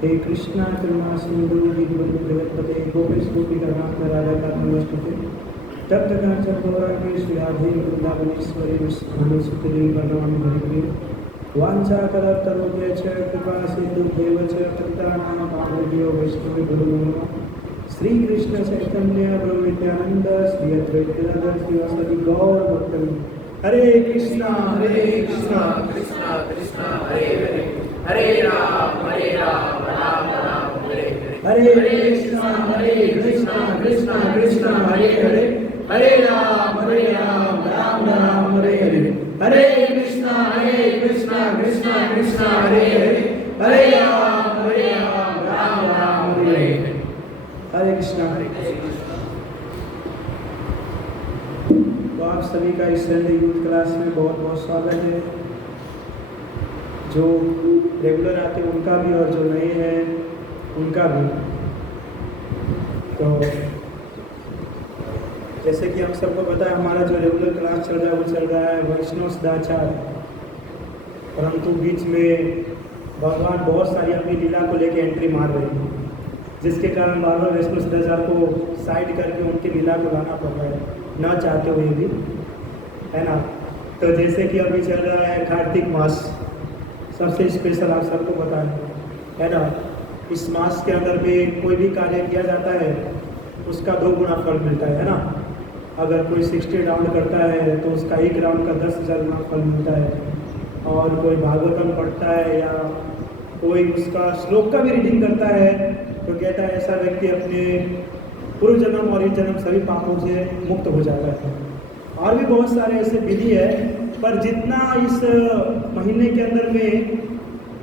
हे कृष्णा करुणा सिंधु दीनबंधु जगत्पते गोपेश गोपिकानाथ राधा कांत नमस्ते तप्त कांचन गौरांगी श्री राधे वृंदावनेश्वरी विष्णुसुते प्रणमामि हरिप्रिय वाञ्छाकल्पतरुभ्यश्च कृपा सिन्धुभ्येव च पतितानां पावनेभ्यो वैष्णवेभ्यो नमः श्रीकृष्ण चैतन्य प्रभु नित्यानंद श्री अद्वैत गदाधर श्रीवासदि गौर भक्तवृंद हरे कृष्णा कृष्णा कृष्णा हरे हरे हरे राम राम राम हरे हरे कृष्णा कृष्णा कृष्णा हरे हरे हरे राम राम राम हरे हरे हरे कृष्णा कृष्णा कृष्णा हरे हरे हरे राम राम हरे हरे हरे कृष्णा। तो आप सभी का इस संडे यूथ क्लास में बहुत बहुत स्वागत है। जो रेगुलर आते हैं उनका भी और जो नए हैं उनका भी। तो जैसे कि हम सबको पता है हमारा जो रेगुलर क्लास चल रहा है वो चल रहा है वैष्णव सदाचार, परंतु बीच में भगवान बहुत सारी अपनी लीला को लेकर एंट्री मार रहे हैं, जिसके कारण बार बार वैष्णव सदाचार को साइड करके उनकी लीला को लाना पड़ रहा है, ना चाहते हुए भी, है ना। तो जैसे कि अभी चल रहा है कार्तिक मास, सबसे स्पेशल आप सबको पता है ना। इस मास के अंदर में कोई भी कार्य किया जाता है उसका 2 गुना फल मिलता है ना। अगर कोई 60 राउंड करता है तो उसका 1 राउंड का 10,000 गुना फल मिलता है। और कोई भागवतम पढ़ता है या कोई उसका श्लोक का भी रीडिंग करता है तो कहता है ऐसा व्यक्ति अपने पूर्व जन्म और इस जन्म सभी पापों से मुक्त हो जाता है। और भी बहुत सारे ऐसे विधि है, पर जितना इस महीने के अंदर में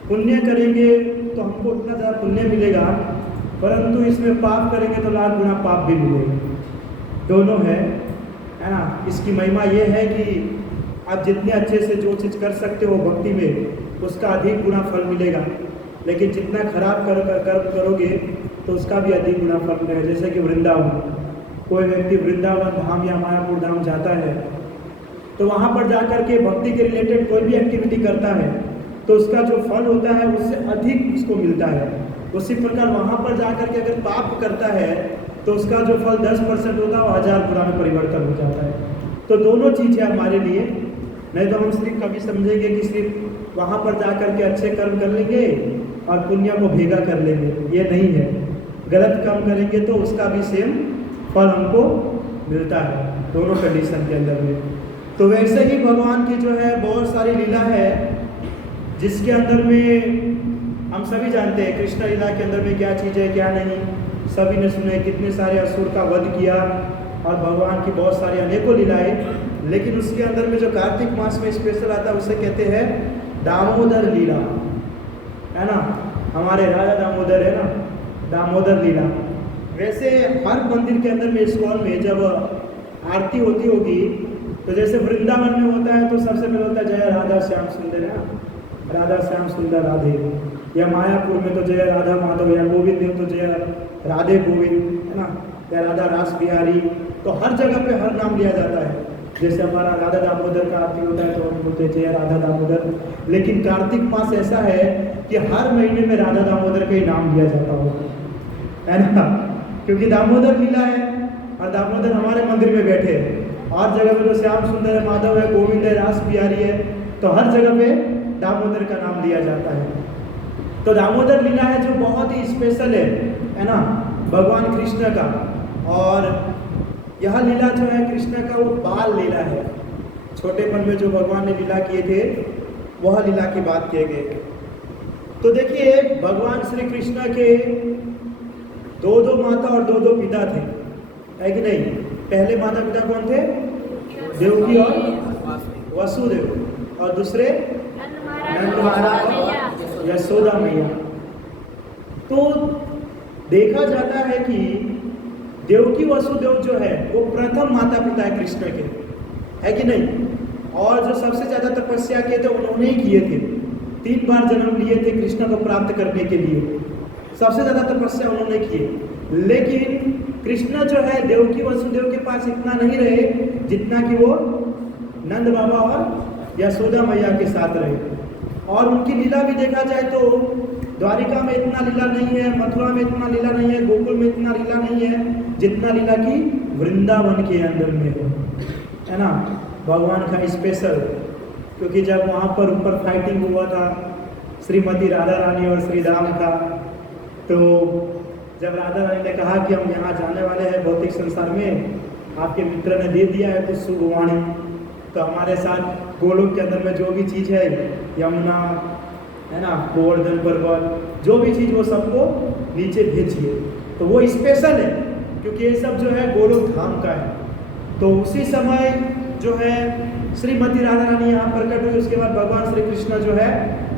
पुण्य करेंगे तो हमको उतना ज़्यादा पुण्य मिलेगा, परंतु इसमें पाप करेंगे तो लाख गुना पाप भी मिलेगा। दोनों है ना। इसकी महिमा ये है कि आप जितने अच्छे से जो चीज़ कर सकते हो भक्ति में उसका अधिक गुना फल मिलेगा, लेकिन जितना खराब कर्म करोगे तो उसका भी अधिक गुना फल मिलेगा। जैसे कि वृंदावन, कोई व्यक्ति वृंदावन धाम या मायापुर धाम जाता है तो वहाँ पर जाकर के भक्ति के रिलेटेड कोई भी एक्टिविटी करता है तो उसका जो फल होता है उससे अधिक उसको मिलता है। उसी प्रकार वहाँ पर जाकर के अगर पाप करता है तो उसका जो फल 10% होता है वो 1000 गुना में परिवर्तन हो जाता है। तो दोनों चीज़ें हमारे लिए, नहीं तो हम सिर्फ कभी समझेंगे कि सिर्फ वहाँ पर जाकर के अच्छे कर्म कर लेंगे और पुण्य को भेगा कर लेंगे, ये नहीं है। गलत काम करेंगे तो उसका भी सेम फल हमको मिलता है, दोनों कंडीशन के अंदर में। तो वैसे ही भगवान की जो है बहुत सारी लीला है, जिसके अंदर में हम सभी जानते हैं कृष्ण लीला के अंदर में क्या चीज़ है क्या नहीं, सभी ने सुने। कितने सारे असुर का वध किया और भगवान की बहुत सारी अनेकों लीलाएं। लेकिन उसके अंदर में जो कार्तिक मास में स्पेशल आता है उसे कहते हैं दामोदर लीला, है ना। हमारे राजा दामोदर है ना, दामोदर लीला। वैसे हर मंदिर के अंदर में इस्कॉन में जब आरती होती होगी तो जैसे वृंदावन में होता है तो सबसे पहले होता है जय राधा श्याम सुंदर, है ना, राधा श्याम सुंदर राधे। या मायापुर में तो जय राधा माधव, या गोविंद देव तो जय राधे गोविंद, है ना, या राधा रास बिहारी। तो हर जगह पे हर नाम लिया जाता है। जैसे हमारा राधा दामोदर का आरती होता है तो हम बोलते हैं जय राधा दामोदर। लेकिन कार्तिक मास ऐसा है कि हर महीने में राधा दामोदर का ही नाम लिया जाता होगा, है ना, क्योंकि दामोदर लीला है और दामोदर हमारे मंदिर में बैठे हैं। और जगह पे तो श्याम सुंदर है, माधव है, गोविंद है, रास बिहारी है, तो हर जगह पे दामोदर का नाम लिया जाता है। तो दामोदर लीला है जो बहुत ही स्पेशल है ना, भगवान कृष्ण का। और यह लीला जो है कृष्ण का वो बाल लीला है। छोटेपन में जो भगवान ने लीला किए थे वह लीला की बात किए गए। तो देखिए भगवान श्री कृष्ण के 2 माता और 2 पिता थे, है कि नहीं। पहले माता पिता कौन थे? देवकी और वसुदेव, और दूसरे नंद महाराज और यशोदा मैया। तो देखा जाता है कि देवकी वसुदेव जो है वो प्रथम माता पिता है कृष्ण के, है कि नहीं। और जो सबसे ज्यादा तपस्या किए थे उन्होंने ही किए थे। 3 बार जन्म लिए थे कृष्ण को प्राप्त करने के लिए, सबसे ज्यादा तपस्या उन्होंने की। लेकिन कृष्ण जो है देवकी वसुदेव के पास इतना नहीं रहे जितना कि वो नंद बाबा और यशोदा मैया के साथ रहे। और उनकी लीला भी देखा जाए तो द्वारिका में इतना इतना लीला नहीं है, मथुरा में इतना लीला नहीं है, गोकुल में इतना लीला नहीं है जितना लीला की वृंदावन के अंदर में है ना। भगवान का स्पेशल, क्योंकि जब वहाँ पर ऊपर फाइटिंग हुआ था श्रीमती राधा रानी और श्री राम का, तो जब राधा रानी ने कहा कि हम यहाँ जाने वाले हैं भौतिक संसार में, आपके मित्र ने दे दिया है कुछ शुभवाणी, तो हमारे साथ गोलोक के अंदर में जो भी चीज़ है, यमुना है ना, गोवर्धन पर्वत, जो भी चीज़ वो सबको नीचे भेजिए। तो वो स्पेशल है क्योंकि ये सब जो है गोलोक धाम का है। तो उसी समय जो है श्रीमती राधा रानी यहाँ प्रकट हुई। उसके बाद भगवान श्री कृष्ण जो है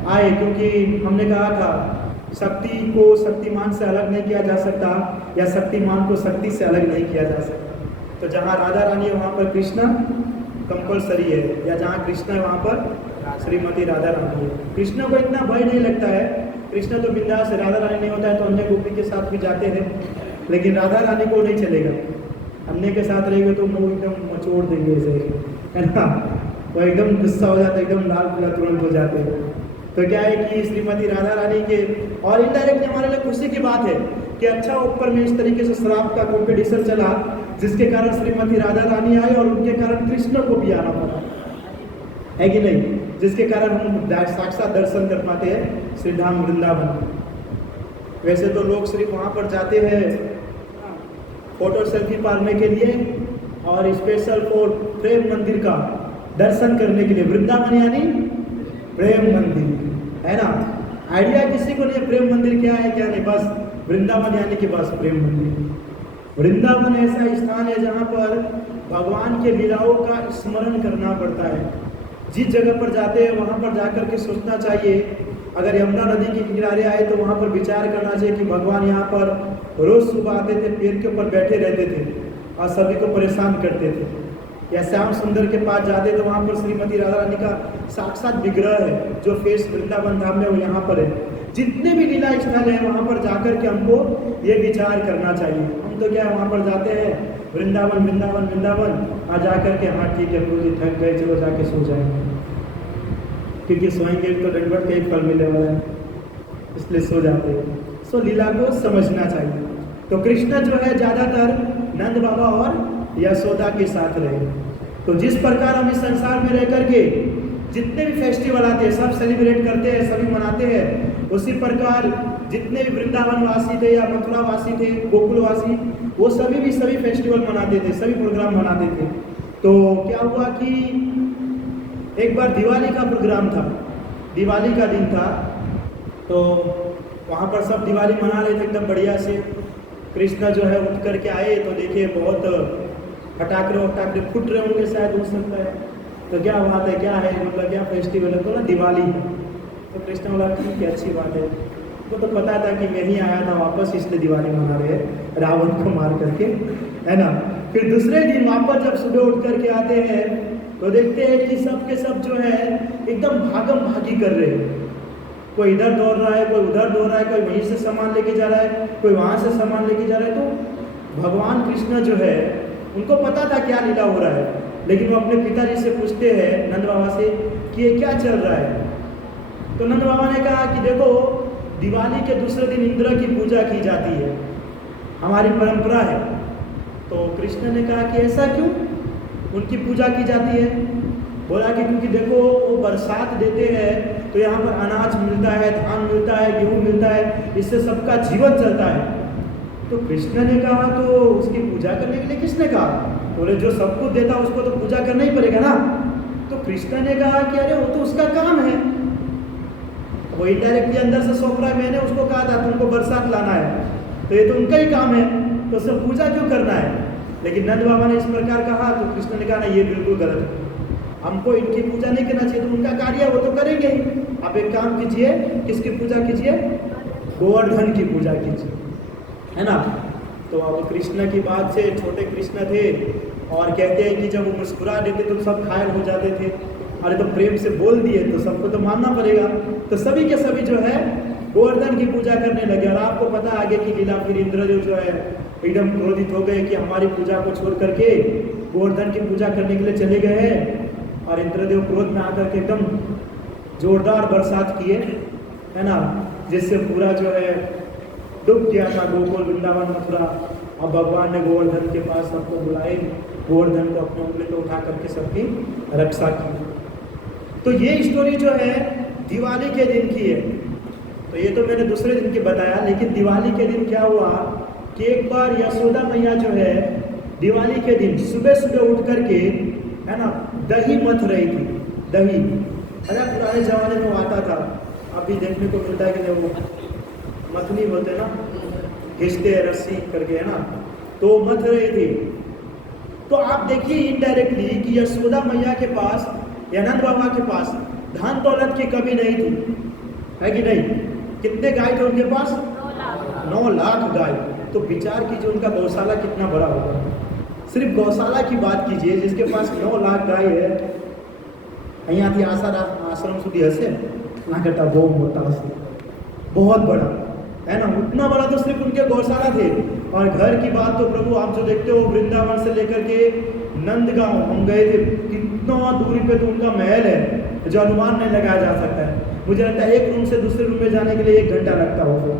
आए, क्योंकि हमने कहा था शक्ति को शक्तिमान से अलग नहीं किया जा सकता, या शक्तिमान को शक्ति से अलग नहीं किया जा सकता। तो जहाँ राधा रानी है वहाँ पर कृष्ण कंपलसरी है, या जहाँ कृष्ण है वहाँ पर श्रीमती राधा रानी है। कृष्ण को इतना भय नहीं लगता है, कृष्ण तो बिंदास है। राधा रानी नहीं होता है तो अन्य गोपी के साथ भी जाते हैं, लेकिन राधा रानी को नहीं चलेगा। अन्य के साथ रहेंगे तो वो एकदम मचोड़ देंगे ऐसे, है ना, वो एकदम गुस्सा हो जाता है, एकदम लाल पीला तुरंत हो जाते हैं। तो क्या है कि श्रीमती राधा रानी के, और इनडायरेक्टली हमारे लिए खुशी की बात है कि अच्छा ऊपर में इस तरीके से श्राप का कॉम्पिटिशन चला, जिसके कारण श्रीमती राधा रानी आई और उनके कारण कृष्ण को भी आना पड़ा, है कि नहीं, जिसके कारण हम साक्षात दर्शन कर पाते हैं श्री धाम वृंदावन। वैसे तो लोग सिर्फ वहाँ पर जाते हैं फोटो सेल्फी पालने के लिए और स्पेशल फॉर प्रेम मंदिर का दर्शन करने के लिए। वृंदावन यानी प्रेम मंदिर, है ना। आइडिया किसी को नहीं प्रेम मंदिर क्या है क्या नहीं, बस वृंदावन यानी कि बस प्रेम मंदिर। वृंदावन ऐसा स्थान है जहाँ पर भगवान के लीलाओं का स्मरण करना पड़ता है। जिस जगह पर जाते हैं वहाँ पर जाकर के सोचना चाहिए, अगर यमुना नदी के किनारे आए तो वहाँ पर विचार करना चाहिए कि भगवान यहाँ पर रोज सुबह आते थे, पेड़ के ऊपर बैठे रहते थे और सभी को परेशान करते थे। या श्याम सुंदर के पास जाते तो वहाँ पर श्रीमती राधा रानी का साक्षात विग्रह है, जो फेस वृंदावन धाम में वो यहाँ पर है। जितने भी लीला स्थल है वहाँ पर जाकर के हमको ये विचार करना चाहिए। हम तो क्या है वहाँ पर जाते हैं वृंदावन वृंदावन वृंदावन, आ जाकर के हाँ ठीक है प्रभु जी थक गए, चलो जाके सो जाएंगे, क्योंकि सोएंगे तो डंडवट का एक फल मिलने वाला है, इसलिए सो जाते हैं। सो लीला को समझना चाहिए। तो कृष्ण जो है ज़्यादातर नंद बाबा और यशोदा के साथ रहे। तो जिस प्रकार हम इस संसार में रह करके जितने भी फेस्टिवल आते हैं सब सेलिब्रेट करते हैं, सभी मनाते हैं, उसी प्रकार जितने भी वृंदावन वासी थे या मथुरा वासी थे, गोकुल वासी, वो सभी भी सभी फेस्टिवल मनाते थे, सभी प्रोग्राम मनाते थे। तो क्या हुआ कि एक बार दिवाली का प्रोग्राम था, दिवाली का दिन था, तो वहाँ पर सब दिवाली मना रहे थे एकदम बढ़िया से। कृष्ण जो है उठ करके आए तो देखिए बहुत फटाकरे वटाकरे फूट रहे होंगे, शायद हो सकता है। तो क्या बात है, क्या है, मतलब क्या फेस्टिवल है, तो ना दिवाली है। तो कृष्ण बोला ठीक है अच्छी बात है, वो तो पता था कि मैं ही आया था वापस, इसलिए दिवाली मना रहे हैं रावण को मार करके, है ना। फिर दूसरे दिन वापस जब सुबह उठ करके आते हैं तो देखते हैं कि सब के सब जो है एकदम भागम भागी कर रहे हैं। कोई इधर दौड़ रहा है, कोई उधर दौड़ रहा है, कोई वहीं से सामान लेके जा रहा है, कोई वहाँ से सामान लेके जा रहा है। तो भगवान कृष्ण जो है उनको पता था क्या लीला हो रहा है, लेकिन वो अपने पिताजी से पूछते हैं नंद बाबा से कि ये क्या चल रहा है। तो नंद बाबा ने कहा कि देखो दिवाली के दूसरे दिन इंद्र की पूजा की जाती है, हमारी परंपरा है। तो कृष्ण ने कहा कि ऐसा क्यों उनकी पूजा की जाती है। बोला कि क्योंकि देखो वो बरसात देते हैं तो यहाँ पर अनाज मिलता है, धान मिलता है, गेहूँ मिलता है, इससे सबका जीवन चलता है। तो कृष्ण ने कहा तो उसकी पूजा करने के लिए किसने कहा, बोले जो सब कुछ देता उसको तो पूजा करना ही पड़ेगा ना। तो कृष्ण ने कहा कि अरे वो तो उसका काम है, वो इनडायरेक्टली अंदर से सौंप रहा है, मैंने उसको कहा था तुमको बरसात लाना है, तो ये तो उनका ही काम है, तो सब पूजा क्यों करना है। लेकिन नंद बाबा ने इस प्रकार कहा तो कृष्ण ने कहा ना ये बिल्कुल गलत है, हमको इनकी पूजा नहीं करना चाहिए, तो उनका कार्य है वो तो करेंगे ही। आप एक काम कीजिए, किसकी पूजा कीजिए, गोवर्धन की पूजा कीजिए, है ना। तो अब कृष्ण की बात से, छोटे कृष्ण थे और कहते हैं कि जब वो मुस्कुरा देते तो सब घायल हो जाते थे, अरे तो प्रेम से बोल दिए तो सबको तो मानना पड़ेगा। तो सभी के सभी जो है गोवर्धन की पूजा करने लगे। और आपको पता आगे की लीला, फिर इंद्रदेव जो है एकदम क्रोधित हो गए कि हमारी पूजा को छोड़ करके गोवर्धन की पूजा करने के लिए चले गए हैं। और इंद्रदेव क्रोध में आकर के एकदम जोरदार बरसात किए, है ना। जिससे पूरा जो है डूब गया था गोकुल वृंदावन मथुरा। अब भगवान ने गोवर्धन के पास सबको बुलाए, गोवर्धन को अपने उंगली पे उठा करके सबकी रक्षा की। तो ये स्टोरी जो है दिवाली के दिन की है। तो ये तो मैंने दूसरे दिन की बताया, लेकिन दिवाली के दिन क्या हुआ कि एक बार यशोदा मैया जो है दिवाली के दिन सुबह सुबह उठ करके, है ना, दही मथ रही थी। दही, अरे पुराने जमाने में आता था, अभी देखने को मिलता है कि नहीं, वो मथनी बोलते हैं ना, घिसते रस्सी करके, है ना, तो मथ रही थी। तो आप देखिए इनडायरेक्टली कि यशोदा मैया के पास या नंद बाबा के पास धन दौलत की कमी नहीं थी, है कि नहीं? कितने गाय थे उनके पास? 9 लाख गाय। तो विचार कीजिए उनका गौशाला कितना बड़ा होगा। सिर्फ गौशाला की बात कीजिए, जिसके पास 9 लाख गाय है, અહીંયાથી आश्रम સુધી હશે ना, करता बहुत मोटा हसे, बहुत बड़ा, है ना, उतना बड़ा तो सिर्फ उनके गौशाला थे। और घर की बात तो प्रभु आप जो देखते हो वृंदावन से लेकर के नंदगांव हम गए थे, कितना दूरी पे तो उनका महल है जो अनुमान नहीं लगाया जा सकता है। मुझे लगता है एक रूम से दूसरे रूम में जाने के लिए 1 घंटा लगता होगा।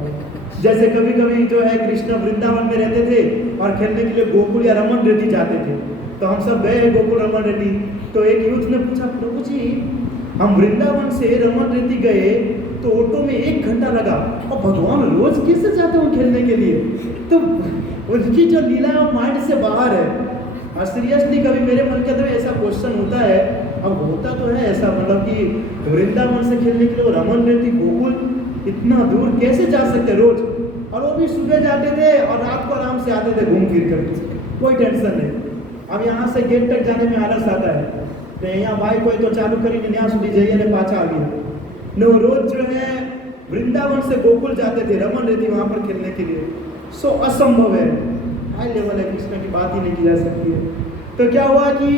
जैसे कभी कभी जो है कृष्ण वृंदावन में रहते थे और खेलने के लिए गोकुल या रमन रेती जाते थे, तो हम सब गए गोकुल रमन रेती। तो एक यूथ ने पूछा, प्रभु जी हम वृंदावन से रमन रेती गए तो ऑटो में 1 घंटा लगा, और भगवान रोज कैसे जाते हो खेलने के लिए? तो उनकी जो लीला है वो माइंड से बाहर है। और सीरियसली कभी मेरे मन के अंदर ऐसा क्वेश्चन होता है, अब होता तो है ऐसा, मतलब कि वृंदावन से खेलने के लिए रमन रेती गोकुल इतना दूर कैसे जा सकते रोज? और वो भी सुबह जाते थे और रात को आराम से आते थे घूम फिर कर, कोई टेंशन नहीं। अब यहाँ से गेट तक जाने में आलस आता है, तो यहाँ भाई कोई तो चालू करी ने यहाँ सुधी जाइए ने पाछा आ गया ने। वो रोज जो है वृंदावन से गोकुल जाते थे, रमन रेती वहाँ पर खेलने के लिए। सो असंभव है, हाई लेवल है, कृष्ण की बात ही नहीं की जा सकती है। तो क्या हुआ कि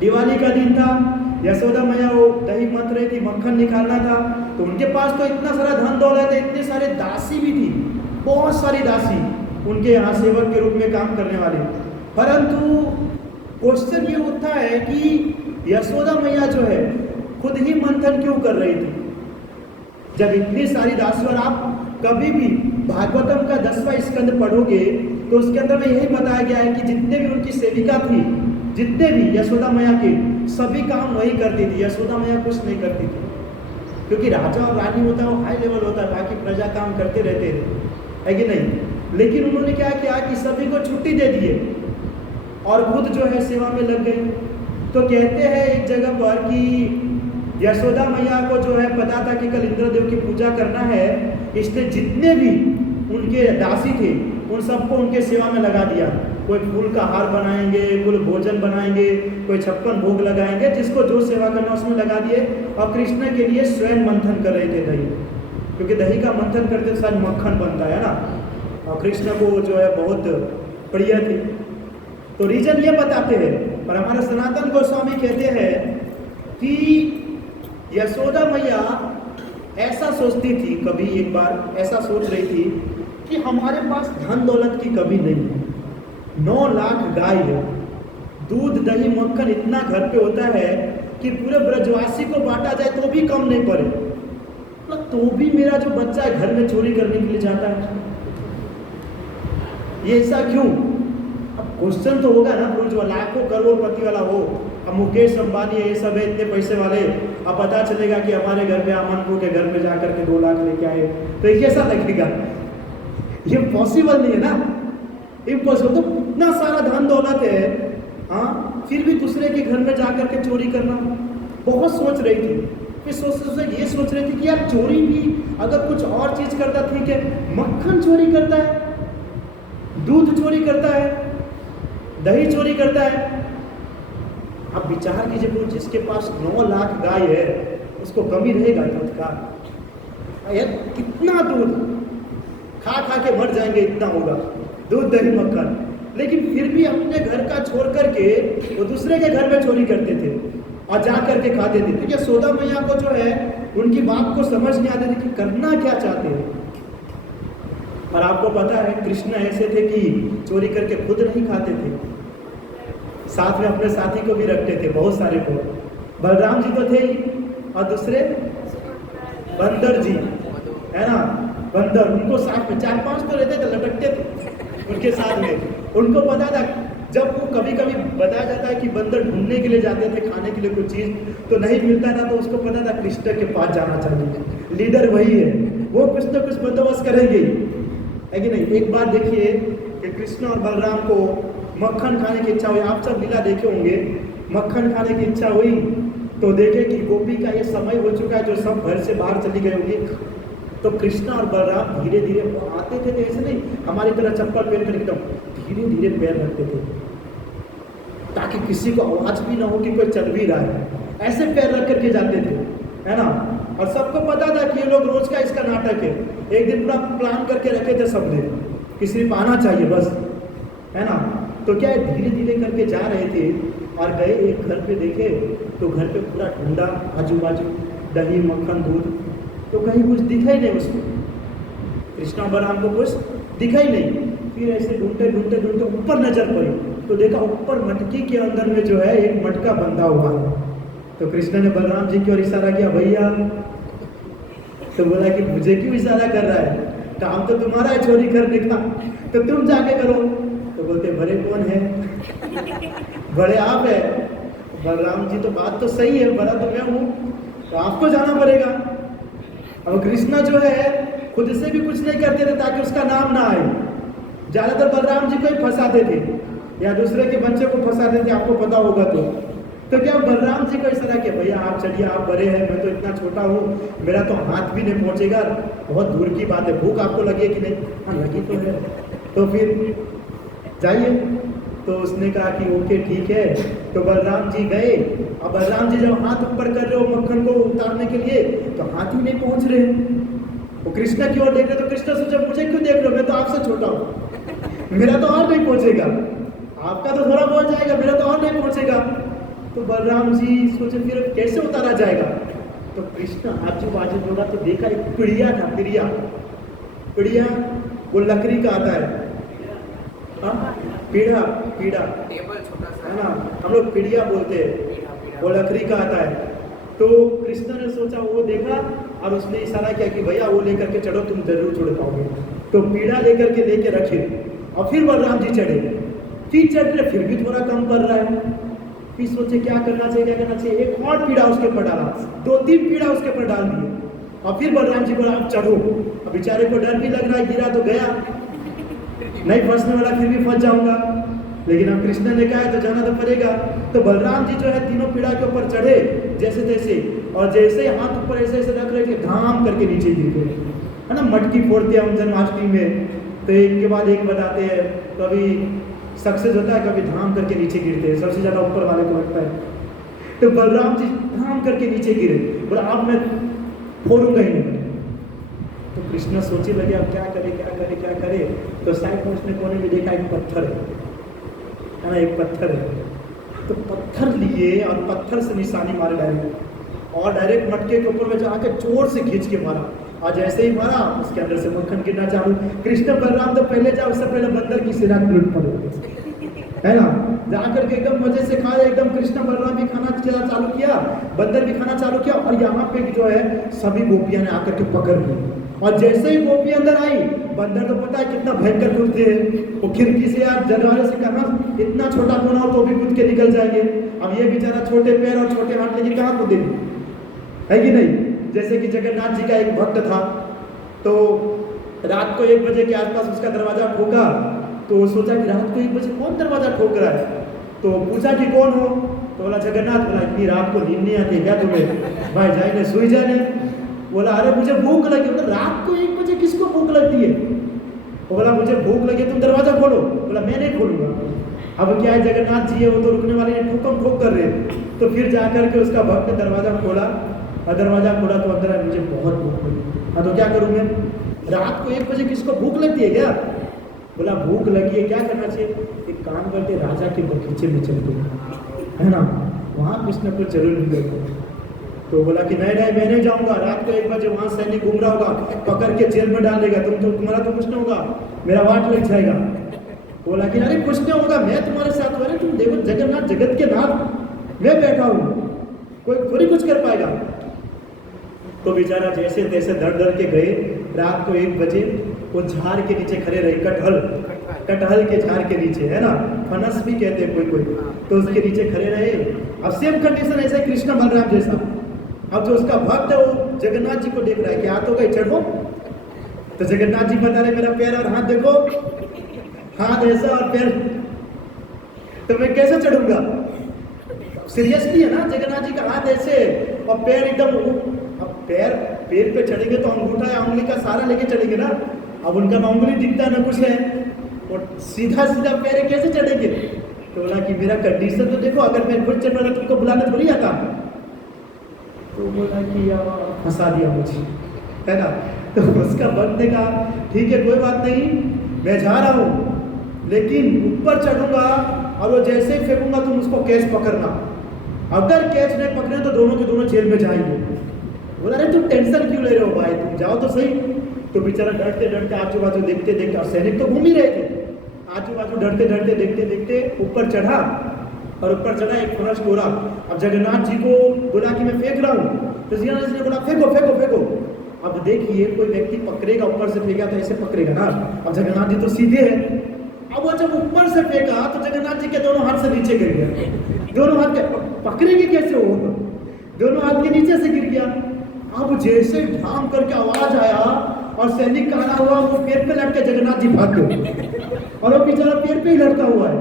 दिवाली का दिन था, यशोदा मैया वो दही मथ रही थी, मक्खन निकालना था। तो उनके पास तो इतना सारा धन दौलत है, इतने सारे दासी भी थी, बहुत सारी दासी उनके यहाँ सेवक के रूप में काम करने वाले। परंतु क्वेश्चन ये उठता है कि यशोदा मैया जो है खुद ही मंथन क्यों कर रही थी जब इतनी सारी दासी? और आप कभी भी भागवतम का 10वां स्कंद पढ़ोगे तो उसके अंदर में यही बताया गया है कि जितने भी उनकी सेविका थी, जितने भी यशोदा मैया के, सभी काम वही करती थी, यशोदा मैया कुछ नहीं करती थी। क्योंकि राजा और रानी होता है वो हाई लेवल होता है, बाकी प्रजा काम करते रहते थे, है कि नहीं? लेकिन उन्होंने क्या किया कि सभी को छुट्टी दे दिए और खुद जो है सेवा में लग गई। तो कहते हैं एक जगह पर कि यशोदा मैया को जो है पता था कि कल इंद्रदेव की पूजा करना है, इसलिए जितने भी उनके दासी थे उन सबको उनके सेवा में लगा दिया। कोई फूल का हार बनाएंगे, कोई भोजन बनाएंगे, कोई 56 भोग लगाएंगे, जिसको जो सेवा करना उसमें लगा दिए। और कृष्ण के लिए स्वयं मंथन कर रहे थे दही, क्योंकि दही का मंथन करते तो शायद मक्खन बनता है ना, और कृष्ण को जो है बहुत प्रिय थी। तो रीजन ये बताते हैं, पर हमारे सनातन गोस्वामी कहते हैं कि यशोदा मैया ऐसा सोचती थी, कभी एक बार ऐसा सोच रही थी कि हमारे पास धन दौलत की कमी नहीं है, 9 लाख गाय है, दूध दही मक्खन इतना घर पे होता है कि पूरे ब्रजवासी को बांटा जाए तो भी कम नहीं पड़े, तो भी मेरा जो बच्चा है घर में चोरी करने के लिए जाता है, ये ऐसा क्यों? अब क्वेश्चन तो होगा ना, जो लाखों करोड़पति वाला हो, अब मुकेश अंबानी ये सब है इतने पैसे वाले, अब पता चलेगा कि हमारे घर पे अमनपुर के घर पे जाकर के 2 लाख लेके आए, तो ये कैसा लगेगा? ये पॉसिबल नहीं है ना, इम्पॉसिबल। तो इतना सारा धन दौलत है, हाँ, फिर भी दूसरे के घर में जाकर के चोरी करना। बहुत सोच रही थी, फिर सोच ये सोच रही थी कि यार चोरी भी अगर कुछ और चीज करता ठीक है, मक्खन चोरी करता है, दूध चोरी करता है, दही चोरी करता है। अब विचार कीजिए, वो जिसके पास 9 लाख गाय है उसको कमी रहेगा दूध का? यार कितना दूध खा खा के मर जाएंगे, इतना होगा दूध दही मक्खन। लेकिन फिर भी अपने घर का छोड़ करके वो दूसरे के घर में चोरी करते थे और जा करके खाते थे। तो यशोदा मैया को जो है उनकी बात को समझ नहीं आती थी कि करना क्या चाहते हैं। और आपको पता है कृष्ण ऐसे थे कि चोरी करके खुद नहीं खाते थे, साथ में अपने साथी को भी रखते थे, बहुत सारे को। बलराम जी तो थे ही, और दूसरे बंदर जी, है ना, बंदर, उनको साथ में 4-5 तो रहते थे, लटकते थे उनके साथ में। उनको पता था, जब वो कभी कभी बताया जाता है कि बंदर ढूंढने के लिए जाते थे खाने के लिए कुछ चीज़, तो नहीं मिलता था, तो उसको पता था कृष्ण के पास जाना चाहिए, लीडर वही है, वो कुछ ना कुछ बंदोबस्त करेंगे, है कि नहीं। एक बार देखिए कि कृष्ण और बलराम को मक्खन खाने की इच्छा हुई। आप सब लीला देखे होंगे, मक्खन खाने की इच्छा हुई तो देखे कि गोपी का ये समय हो चुका है, जो सब घर से बाहर चली गई होगी। तो कृष्ण और बलराम धीरे धीरे आते थे, तो ऐसे नहीं हमारी तरह चप्पल पहन कर एकदम धीरे धीरे पैर रखते थे, ताकि किसी को आवाज भी ना हो कि कोई चल भी रहा है, ऐसे पैर रख करके जाते थे, है ना। और सबको पता था कि ये लोग रोज का इसका नाटक है। एक दिन पूरा प्लान करके रखे थे सबने कि सिर्फ आना चाहिए बस, है ना। तो क्या है, धीरे धीरे करके जा रहे थे और गए एक घर पे, देखे तो घर पे पूरा ठंडा, आजू बाजू दही मक्खन दूध, तो कहीं कुछ दिखा ही नहीं उसको, कृष्णा बलराम को कुछ दिखा ही नहीं। फिर ऐसे ढूंढते ढूंढते ढूंढते ऊपर नजर पड़ी, तो देखा ऊपर मटकी के अंदर में जो है एक मटका बंधा हुआ है। तो कृष्ण ने बलराम जी की ओर इशारा किया, भैया। तो बोला कि मुझे क्यों इशारा कर रहा है, काम तो तुम्हारा है चोरी करने का, तो तुम जाके करो। तो बोलते बड़े कौन है, बड़े आप है। बलराम जी तो बात तो सही है, बड़ा तो मैं हूँ, तो आपको जाना पड़ेगा। अब कृष्णा जो है खुद से भी कुछ नहीं करते थे ताकि उसका नाम ना आए, ज्यादातर बलराम जी को ही फंसाते थे या दूसरे के बच्चे को फंसाते थे, आपको पता होगा। तो क्या बलराम जी को इशारा किया, भैया आप चलिए, आप बड़े हैं, मैं तो इतना छोटा हूँ, मेरा तो हाथ भी नहीं पहुँचेगा, बहुत दूर की बात है, भूख आपको लगी है कि नहीं, हाँ लगी तो है, तो फिर जाइए। तो उसने कहा कि ओके ठीक है। तो बलराम जी गए, अब बलराम जी जब हाथ ऊपर कर रहे हो मक्खन को उतारने के लिए, तो हाथ ही नहीं पहुँच रहे, वो कृष्णा की ओर देख रहे। तो कृष्णा सोचा मुझे क्यों देख रहे हो, मैं तो आपसे छोटा हूँ, मेरा तो और नहीं पहुँचेगा, आपका तो थोड़ा पहुँच जाएगा, मेरा तो और नहीं पहुँचेगा। तो बलराम जी सोचे फिर कैसे उतारा जाएगा। तो कृष्ण आजू बाजू होगा तो देखा एक पिड़िया था, पिड़िया वो लकड़ी का आता है, पीढ़ा टेबल छोटा सा है ना, हम लोग पिड़िया बोलते हैं, वो लकड़ी का आता है। तो कृष्ण ने सोचा, वो देखा और उसने इशारा किया कि भैया वो लेकर के चढ़ो, तुम जरूर छोड़ पाओगे। तो पीड़ा लेकर के लेके रखे और फिर बलराम जी चढ़े, फिर चढ़ रहे, फिर भी थोड़ा कम पड़ रहा है। फिर सोचे क्या करना चाहिए, एक और पीड़ा उसके ऊपर डाला, 2-3 पीड़ा उसके ऊपर डाल दिए और फिर बलराम जी बोला आप चढ़ो। अब बेचारे को डर भी लग रहा है, गिरा तो गया नहीं फंसने वाला, फिर भी फंस जाऊंगा, लेकिन अब कृष्ण ने कहा है तो जाना तो पड़ेगा। तो बलराम जी जो है तीनों पीड़ा के ऊपर चढ़े जैसे तैसे, और जैसे हाथ ऊपर ऐसे ऐसे रख रहे थे, धाम करके नीचे गिर गए, है ना। मटकी फोड़ते हैं हम जन्माष्टमी में, तो एक के बाद एक बताते हैं, कभी सक्सेस होता है, कभी धाम करके नीचे गिरते हैं, सबसे ज्यादा ऊपर वाले को लगता है। तो बलराम जी धाम करके नीचे गिरे, बोला अब मैं फोड़ूंगा ही नहीं। तो कृष्ण सोचे लगे अब क्या करे। तो साइड में उसने कोने में देखा एक पत्थर है ना, एक पत्थर है। तो पत्थर लिए और पत्थर से निशानी मारे डायरेक्ट, और डायरेक्ट मटके के ऊपर में जाकर जोर से खींच के मारा, और जैसे ही मारा उसके अंदर से मक्खन गिरना चालू। कृष्ण बलराम तो पहले जाओ, उससे पहले बंदर की सिरा लूट पड़े, है ना, जाकर के एकदम मजे से खाया, एकदम कृष्ण बलराम भी खाना खिला चालू किया, बंदर भी खाना चालू किया, और यहाँ पे जो है सभी गोपियां ने आकर के पकड़ ली। और जैसे ही गोपी अंदर आई, बंदर तो पता है कितना भयंकर कूदते हैं, वो खिड़की से या दरवाजे से कहा इतना छोटा कोना हो तो भी कूद के निकल जाएंगे। अब ये बेचारा छोटे पैर और छोटे हाथ लेके कहाँ कूदेंगे, है कि नहीं। जैसे कि जगन्नाथ जी का एक भक्त था, तो रात को 1 बजे के आसपास उसका दरवाजा ठोका, तो वो सोचा कि रात को 1 बजे कौन दरवाजा ठोक रहा है। तो पूछा कि कौन हो, तो बोला जगन्नाथ। बोला इतनी रात को नींद नहीं आती क्या तुम्हें, भाई जाए सोई जाने। बोला अरे मुझे भूख लगी। बोला रात को 1 बजे किसको भूख लगती है। बोला मुझे भूख लगी, तुम दरवाजा खोलो। बोला मैं नहीं खोलूंगा। अब क्या है, जगन्नाथ जी है, वो तो रुकने वाले ठोकम ठोक कर रहे। तो फिर जाकर के उसका भक्त दरवाजा खोला, और दरवाजा खोला तो अंदर है, मुझे बहुत भूख लगी। हाँ तो क्या करूँ मैं, रात को 1 बजे किसको भूख लगती है क्या। बोला भूख लगी है, क्या करना चाहिए, एक काम करते राजा के बगीचे में चलते, है ना, वहाँ कुछ ना कुछ जरूर मिलेगा। तो बोला कि नहीं मैं नहीं जाऊंगा, रात को 1 बजे वहाँ सैनिक घूम रहा होगा, पकड़ के जेल में डाल देगा, तुम्हारा तो कुछ नहीं होगा, मेरा वाट लग जाएगा। बोला कि अरे कुछ नहीं होगा, मैं तुम्हारे साथ हूँ। अरे तुम देखो जगन्नाथ जगत के नाथ, मैं बैठा हूँ, कोई थोड़ी कुछ कर पाएगा। तो बेचारा जैसे तैसे डर डर के गए। रात को 1 बजे वो झाड़ के नीचे खड़े रहे, कटहल के झाड़ के नीचे, है ना, फनस भी कहते हैं कोई, तो उसके नीचे खड़े रहे। अब सेम कंडीशन ऐसा कृष्ण बलराम जैसा। अब जो उसका भक्त है वो जगन्नाथ जी को देख रहा है कि हाथ हो गए, चढ़ो। तो जगन्नाथ जी बता रहे मेरा पैर और हाथ देखो, हाथ ऐसा और पैर, तो मैं कैसे चढ़ूंगा? सीरियसली है ना, जगन्नाथ जी का हाथ ऐसे और पैर एकदम, अब पैर पे चढ़ेंगे तो अंगूठा या उंगली का सहारा लेके चढ़ेंगे ना। अब उनका ना उंगली दिखता है ना कुछ है, और सीधा पैर कैसे चढ़ेंगे? तो बोला कि मेरा कंडीशन तो देखो, अगर मैं खुद चढ़ रहा तुमको बुलाने थोड़ी आता। तो बोला कि फंसा दिया मुझे, है ना। तो उसका भक्त ने कहा ठीक है कोई बात नहीं, मैं जा रहा हूँ, लेकिन ऊपर चढ़ूंगा और वो जैसे ही फेंकूंगा तुम उसको कैच पकड़ना। अगर कैच नहीं पकड़े तो दोनों के दोनों जेल में जाएंगे। बोला अरे तुम टेंशन क्यों ले रहे हो भाई, तुम जाओ तो सही। तो बेचारा डरते डरते आजू बाजू देखते देखते, और सैनिक तो घूम ही रहे थे, आजू बाजू डरते डरते देखते देखते ऊपर चढ़ा। और ऊपर चढ़ा एक फरस तोड़ा। अब जगन्नाथ जी को बोला कि मैं फेंक रहा हूँ, तो जगन्नाथ जी ने बोला फेंको फेंको फेंको। अब देखिए कोई व्यक्ति पकड़ेगा, ऊपर से फेंका तो ऐसे पकड़ेगा ना। अब जगन्नाथ जी तो सीधे है। अब वो जब ऊपर से फेंका तो जगन्नाथ जी के दोनों हाथ से नीचे गिर गया। दोनों हाथ पकड़ेंगे कैसे वो, दोनों हाथ के नीचे से गिर गया। अब जैसे ढाम करके आवाज आया और सैनिक खड़ा हुआ, वो पैर पे लटके जगन्नाथ जी भाग गए और वो बेचारा पैर पे ही लटका हुआ है।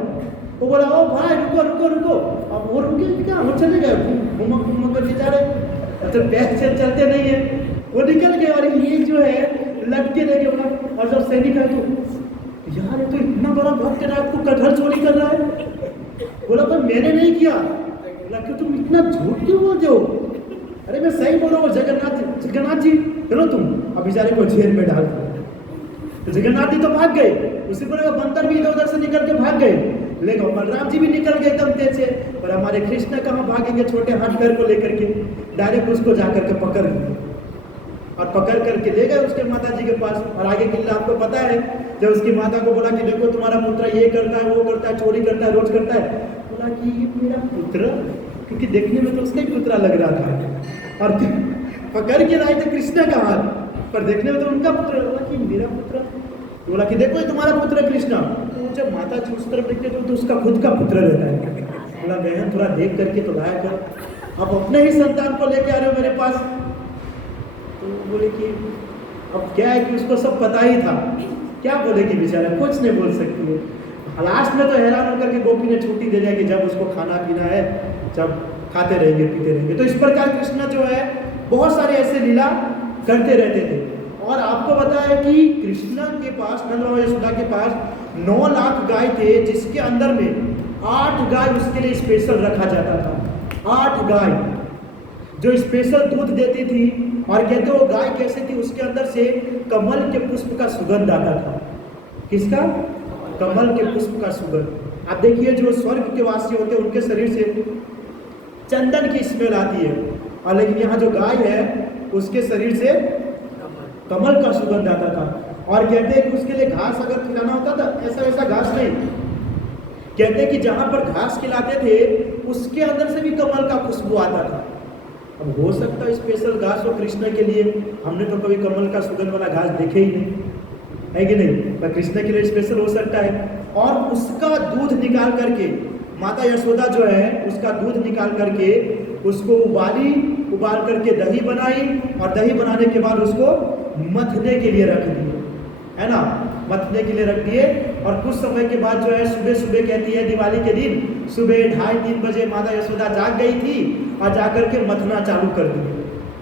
वो बोला ओ भाई रुको रुको रुको। अब वो रुके क्या, वो चले गए घूम घूम करके जा रहे, तो पैर से चलते नहीं है, वो निकल गए। और ये जो है लटके रह गए। और जब सैनिक आए तो यार ये तो इतना बड़ा भक्त है, आपको कटहल चोरी कर रहा है। बोला पर मैंने नहीं किया। बोला कि तुम इतना झूठ क्यों बोलते हो? अरे मैं सही बोल रहा हूँ, जगन्नाथ जी चलो तुम। अब बेचारे को जेल में डाल दिया। तो जगन्नाथ जी तो भाग गए, उसी पर बंदर भी इधर उधर से निकल के भाग गए, लेकिन बलराम जी भी निकल गए एकदम तेज से। पर हमारे कृष्ण कहाँ भागेंगे छोटे हाथ पैर को लेकर के, डायरेक्ट उसको जाकर के पकड़ लिए और पकड़ करके ले गए उसके माता जी के पास। और आगे किला आपको पता है, जब उसकी माता को बोला कि देखो तुम्हारा पुत्र ये करता है, वो करता है, चोरी करता है, रोज करता है। बोला कि ये मेरा पुत्र, क्योंकि देखने में तो उसका ही पुत्र लग रहा था, और पकड़ के लाए थे कृष्ण का हाथ, पर देखने में तो उनका पुत्र। बोला कि मेरा पुत्र, बोला कि देखो ये तुम्हारा पुत्र कृष्ण। तो जब माता जी उस तरफ देखते तो उसका खुद का पुत्र रहता है। बोला बहन थोड़ा देख करके तो लाया कर, आप अपने ही संतान को लेके आ रहे हो मेरे पास। तो बोले कि अब क्या है कि उसको सब पता ही था, क्या बोलेगी बेचारा, कुछ नहीं बोल सकती है। लास्ट में तो हैरान होकर के गोपी ने छुट्टी दे दिया कि जब उसको खाना पीना है, जब खाते रहेंगे पीते रहेंगे। तो इस प्रकार कृष्ण जो है बहुत सारे ऐसे लीला करते रहते थे। और आपको पता है कि कृष्ण के पास, नंद बाबा यशोदा के पास 9 लाख गाय थे, जिसके अंदर में 8 गाय उसके लिए स्पेशल रखा जाता था। 8 गाय जो स्पेशल दूध देती थी। और कहते वो गाय कैसे थी, उसके अंदर से कमल के पुष्प का सुगंध आता था। किसका? कमल के पुष्प का सुगंध। आप देखिए जो स्वर्ग के वासी होते हैं उनके शरीर से चंदन की स्मेल आती है, और लेकिन यहाँ जो गाय है उसके शरीर से कमल का सुगंध आता था। और कहते हैं कि उसके लिए घास अगर खिलाना होता था, ऐसा वैसा घास नहीं, कहते हैं कि जहां पर घास खिलाते थे उसके अंदर से भी कमल का खुशबू आता था। अब हो सकता है स्पेशल घास हो कृष्ण के लिए, हमने तो कभी कमल का सुगंध वाला घास देखे ही नहीं, है कि नहीं, पर कृष्ण के लिए स्पेशल हो सकता है। और उसका दूध निकाल करके माता यशोदा जो है उसका दूध निकाल करके उसको उबाल करके दही बनाई, और दही बनाने के बाद उसको मथने के लिए रख दिए, है ना, मथने के लिए रख दिए। और कुछ समय के बाद जो है सुबह सुबह कहती है दिवाली के दिन सुबह 2:30-3 बजे माता यशोदा जाग गई थी और जाकर के मथना चालू कर दिए,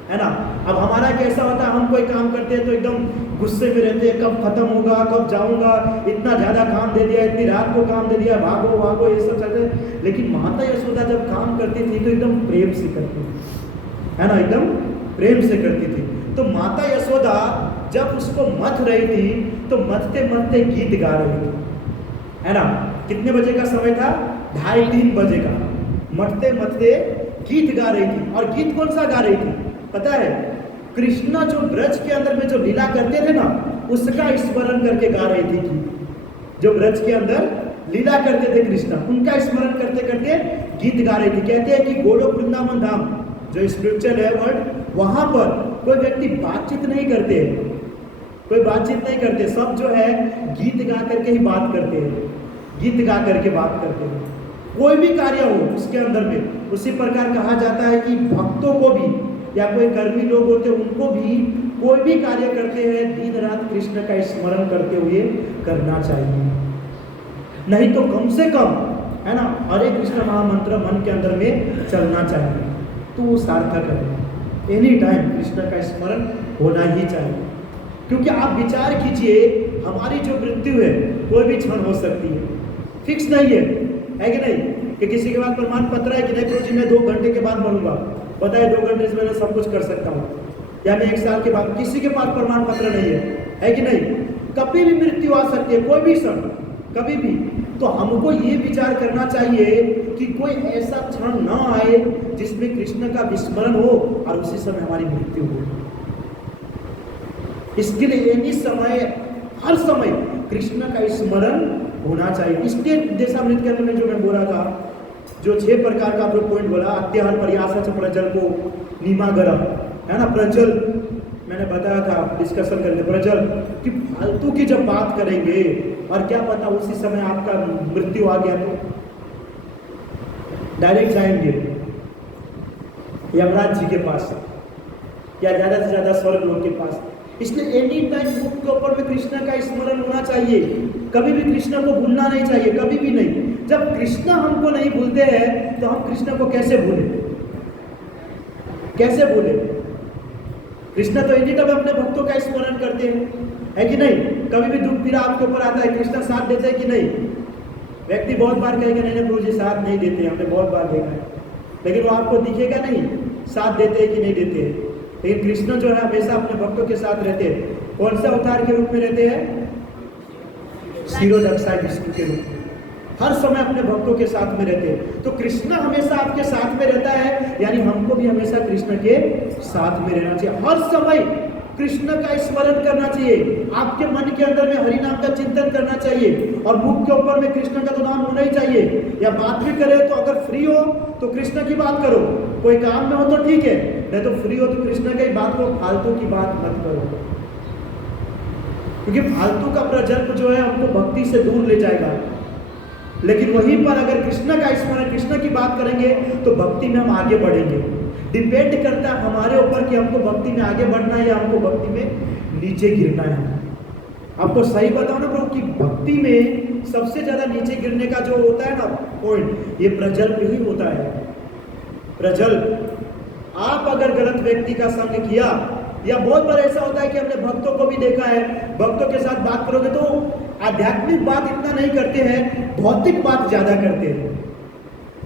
है ना। अब हमारा कैसा होता है, हम कोई काम करते हैं तो एकदम गुस्से में रहते हैं, कब खत्म होगा, कब जाऊंगा, इतना ज़्यादा काम दे दिया, इतनी रात को काम दे दिया, भागो भागो ये सब चलते हैं। लेकिन माता यशोदा जब काम करती थी तो एकदम प्रेम से करती थी, है ना, एकदम प्रेम से करती थी। तो माता यशोदा जब उसको मथ रही थी तो मथते मथते गीत गा रही थी, है ना। कितने बजे का समय था? 2:30-3 बजे का। मथते मथते गीत गा रही थी। और गीत कौन सा गा रही थी पता है? कृष्णा जो ब्रज के अंदर में जो लीला करते थे ना, उसका स्मरण करके गा रही थी गीत। जो ब्रज के अंदर लीला करते थे कृष्णा, उनका स्मरण करते करते गीत गा रही थी। कहते हैं कि गोलोक वृंदावन धाम जो स्पिरिचुअल है वर्ल्ड, वहां पर कोई व्यक्ति बातचीत नहीं करते, कोई बातचीत नहीं करते, सब जो है गीत गा करके ही बात करते हैं, गीत गा करके बात करते हैं। कोई भी कार्य हो उसके अंदर में, उसी प्रकार कहा जाता है कि भक्तों को भी या कोई कर्मी लोग होते हैं उनको भी कोई भी कार्य करते हैं दिन रात कृष्ण का स्मरण करते हुए करना चाहिए। नहीं तो कम से कम है ना हरे कृष्ण महामंत्र मन के अंदर में चलना चाहिए, तो वो सार्थक है। एनी टाइम कृष्ण का स्मरण होना ही चाहिए, क्योंकि आप विचार कीजिए हमारी जो मृत्यु है कोई भी क्षण हो सकती है, फिक्स नहीं है कि नहीं? कि किसी के पास प्रमाण पत्र है कि नहीं प्रभु जी मैं 2 घंटे के बाद मरूंगा, बताए 2 घंटे से मैं सब कुछ कर सकता हूँ, या मैं 1 साल के बाद, किसी के पास प्रमाण पत्र नहीं है कि नहीं? कभी भी मृत्यु आ सकती है, कोई भी क्षण, कभी भी। तो हमको ये विचार करना चाहिए कि कोई ऐसा क्षण न आए जिसमें कृष्ण का विस्मरण हो और उसी समय हमारी मृत्यु हो। इसके लिए एनी समय, हर समय कृष्ण का स्मरण होना चाहिए। इसके देशामृत के अंदर में जो मैं बोला था, जो 6 प्रकार का आप लोग पॉइंट बोला, अत्याहर प्रयास प्रजल को नीमागर है ना, प्रजल मैंने बताया था, डिस्कशन करने प्रजल कि फालतू की जब बात करेंगे और क्या पता उसी समय आपका मृत्यु आ गया तो डायरेक्ट जाएंगे यमराज जी के पास या ज्यादा से ज्यादा स्वर्ग लोक के पास। इसलिए एनी टाइम मुख के ऊपर में कृष्ण का स्मरण होना चाहिए, कभी भी कृष्ण को भूलना नहीं चाहिए, कभी भी नहीं। जब कृष्ण हमको नहीं भूलते हैं तो हम कृष्ण को कैसे भूलें, कैसे भूलें? कृष्ण तो एनी टाइम अपने भक्तों का स्मरण करते हैं, है कि नहीं? कभी भी दुख पीड़ा आपके ऊपर आता है, कृष्ण साथ देते हैं कि नहीं? व्यक्ति बहुत बार कहेगा नहीं प्रभु जी साथ नहीं देते, हमने बहुत बार देखा है, लेकिन वो आपको दिखेगा नहीं साथ देते हैं कि नहीं देते हैं। लेकिन कृष्ण जो है हमेशा अपने भक्तों के साथ रहते हैं। कौन सा अवतार के रूप में रहते हैं? क्षीरोदक्षाय विष्णु के रूप में हर समय अपने भक्तों के साथ में रहते हैं। तो कृष्ण हमेशा आपके साथ में रहता है, यानी हमको भी हमेशा कृष्ण के साथ में रहना चाहिए। हर समय कृष्ण का स्मरण करना चाहिए, आपके मन के अंदर में हरि नाम का चिंतन करना चाहिए, और मुख के ऊपर में कृष्ण का तो नाम होना ही चाहिए। या बात भी करे तो अगर फ्री हो तो कृष्ण की बात करो, कोई काम में हो तो ठीक है, नहीं तो फ्री हो तो कृष्ण की बात को, फालतू की बात मत करो, क्योंकि फालतू का प्रजल्प जो है हमको भक्ति से दूर ले जाएगा। लेकिन वहीं पर अगर कृष्ण का स्मरण, कृष्ण की बात करेंगे तो भक्ति में हम आगे बढ़ेंगे। डिपेंड करता है हमारे ऊपर कि हमको भक्ति में आगे बढ़ना है या हमको भक्ति में नीचे गिरना है। आपको सही बताओ ना प्रभु कि भक्ति में सबसे ज्यादा नीचे गिरने का जो होता है ना पॉइंट, ये प्रजल्प ही होता है। प्रजल्प, आप अगर गलत व्यक्ति का संग किया, या बहुत बार ऐसा होता है कि हमने भक्तों को भी देखा है, भक्तों के साथ बात करोगे तो आध्यात्मिक बात इतना नहीं करते हैं, भौतिक बात ज्यादा करते हैं।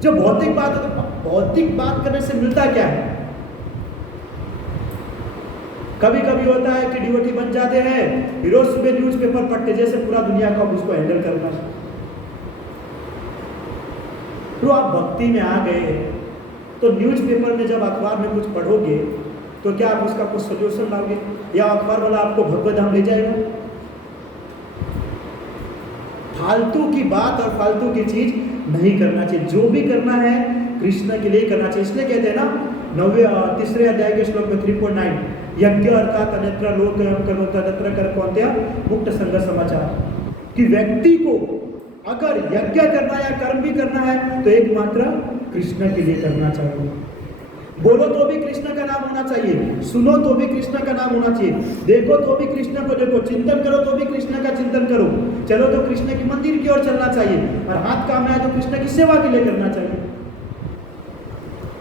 जो भौतिक बात है, तो भौतिक बात करने से मिलता क्या है? कभी कभी होता है कि डिवोटी बन जाते हैं, रोज सुबह न्यूज़पेपर पढ़ते जैसे पूरा दुनिया का उसको हैंडल करना। तो आप भक्ति में आ गए तो न्यूज़पेपर में जब अखबार में कुछ पढ़ोगे तो क्या आप उसका कुछ सोल्यूशन लाओगे, या अखबार वाला आपको भगवत धाम ले जाएगा? फालतू की बात और फालतू की चीज नहीं करना चाहिए। जो भी करना है कृष्ण के लिए करना चाहिए। इसलिए कहते हैं ना 3 अध्याय के श्लोक में 3.9, यज्ञ अर्थात अन्यत्र लोक कर्मोत्तर तत्र कर कौन्तेय मुक्त संग समाचार, कि व्यक्ति को अगर यज्ञ करना या कर्म भी करना है तो एकमात्र कृष्ण के लिए करना चाहिए। बोलो तो भी कृष्ण का नाम होना चाहिए, सुनो तो भी कृष्ण का नाम होना चाहिए, देखो तो भी कृष्ण को देखो, चिंतन करो तो भी कृष्ण का चिंतन करो, चलो तो कृष्ण की मंदिर की ओर चलना चाहिए, और हाथ काम में आए तो कृष्ण की सेवा के लिए करना चाहिए।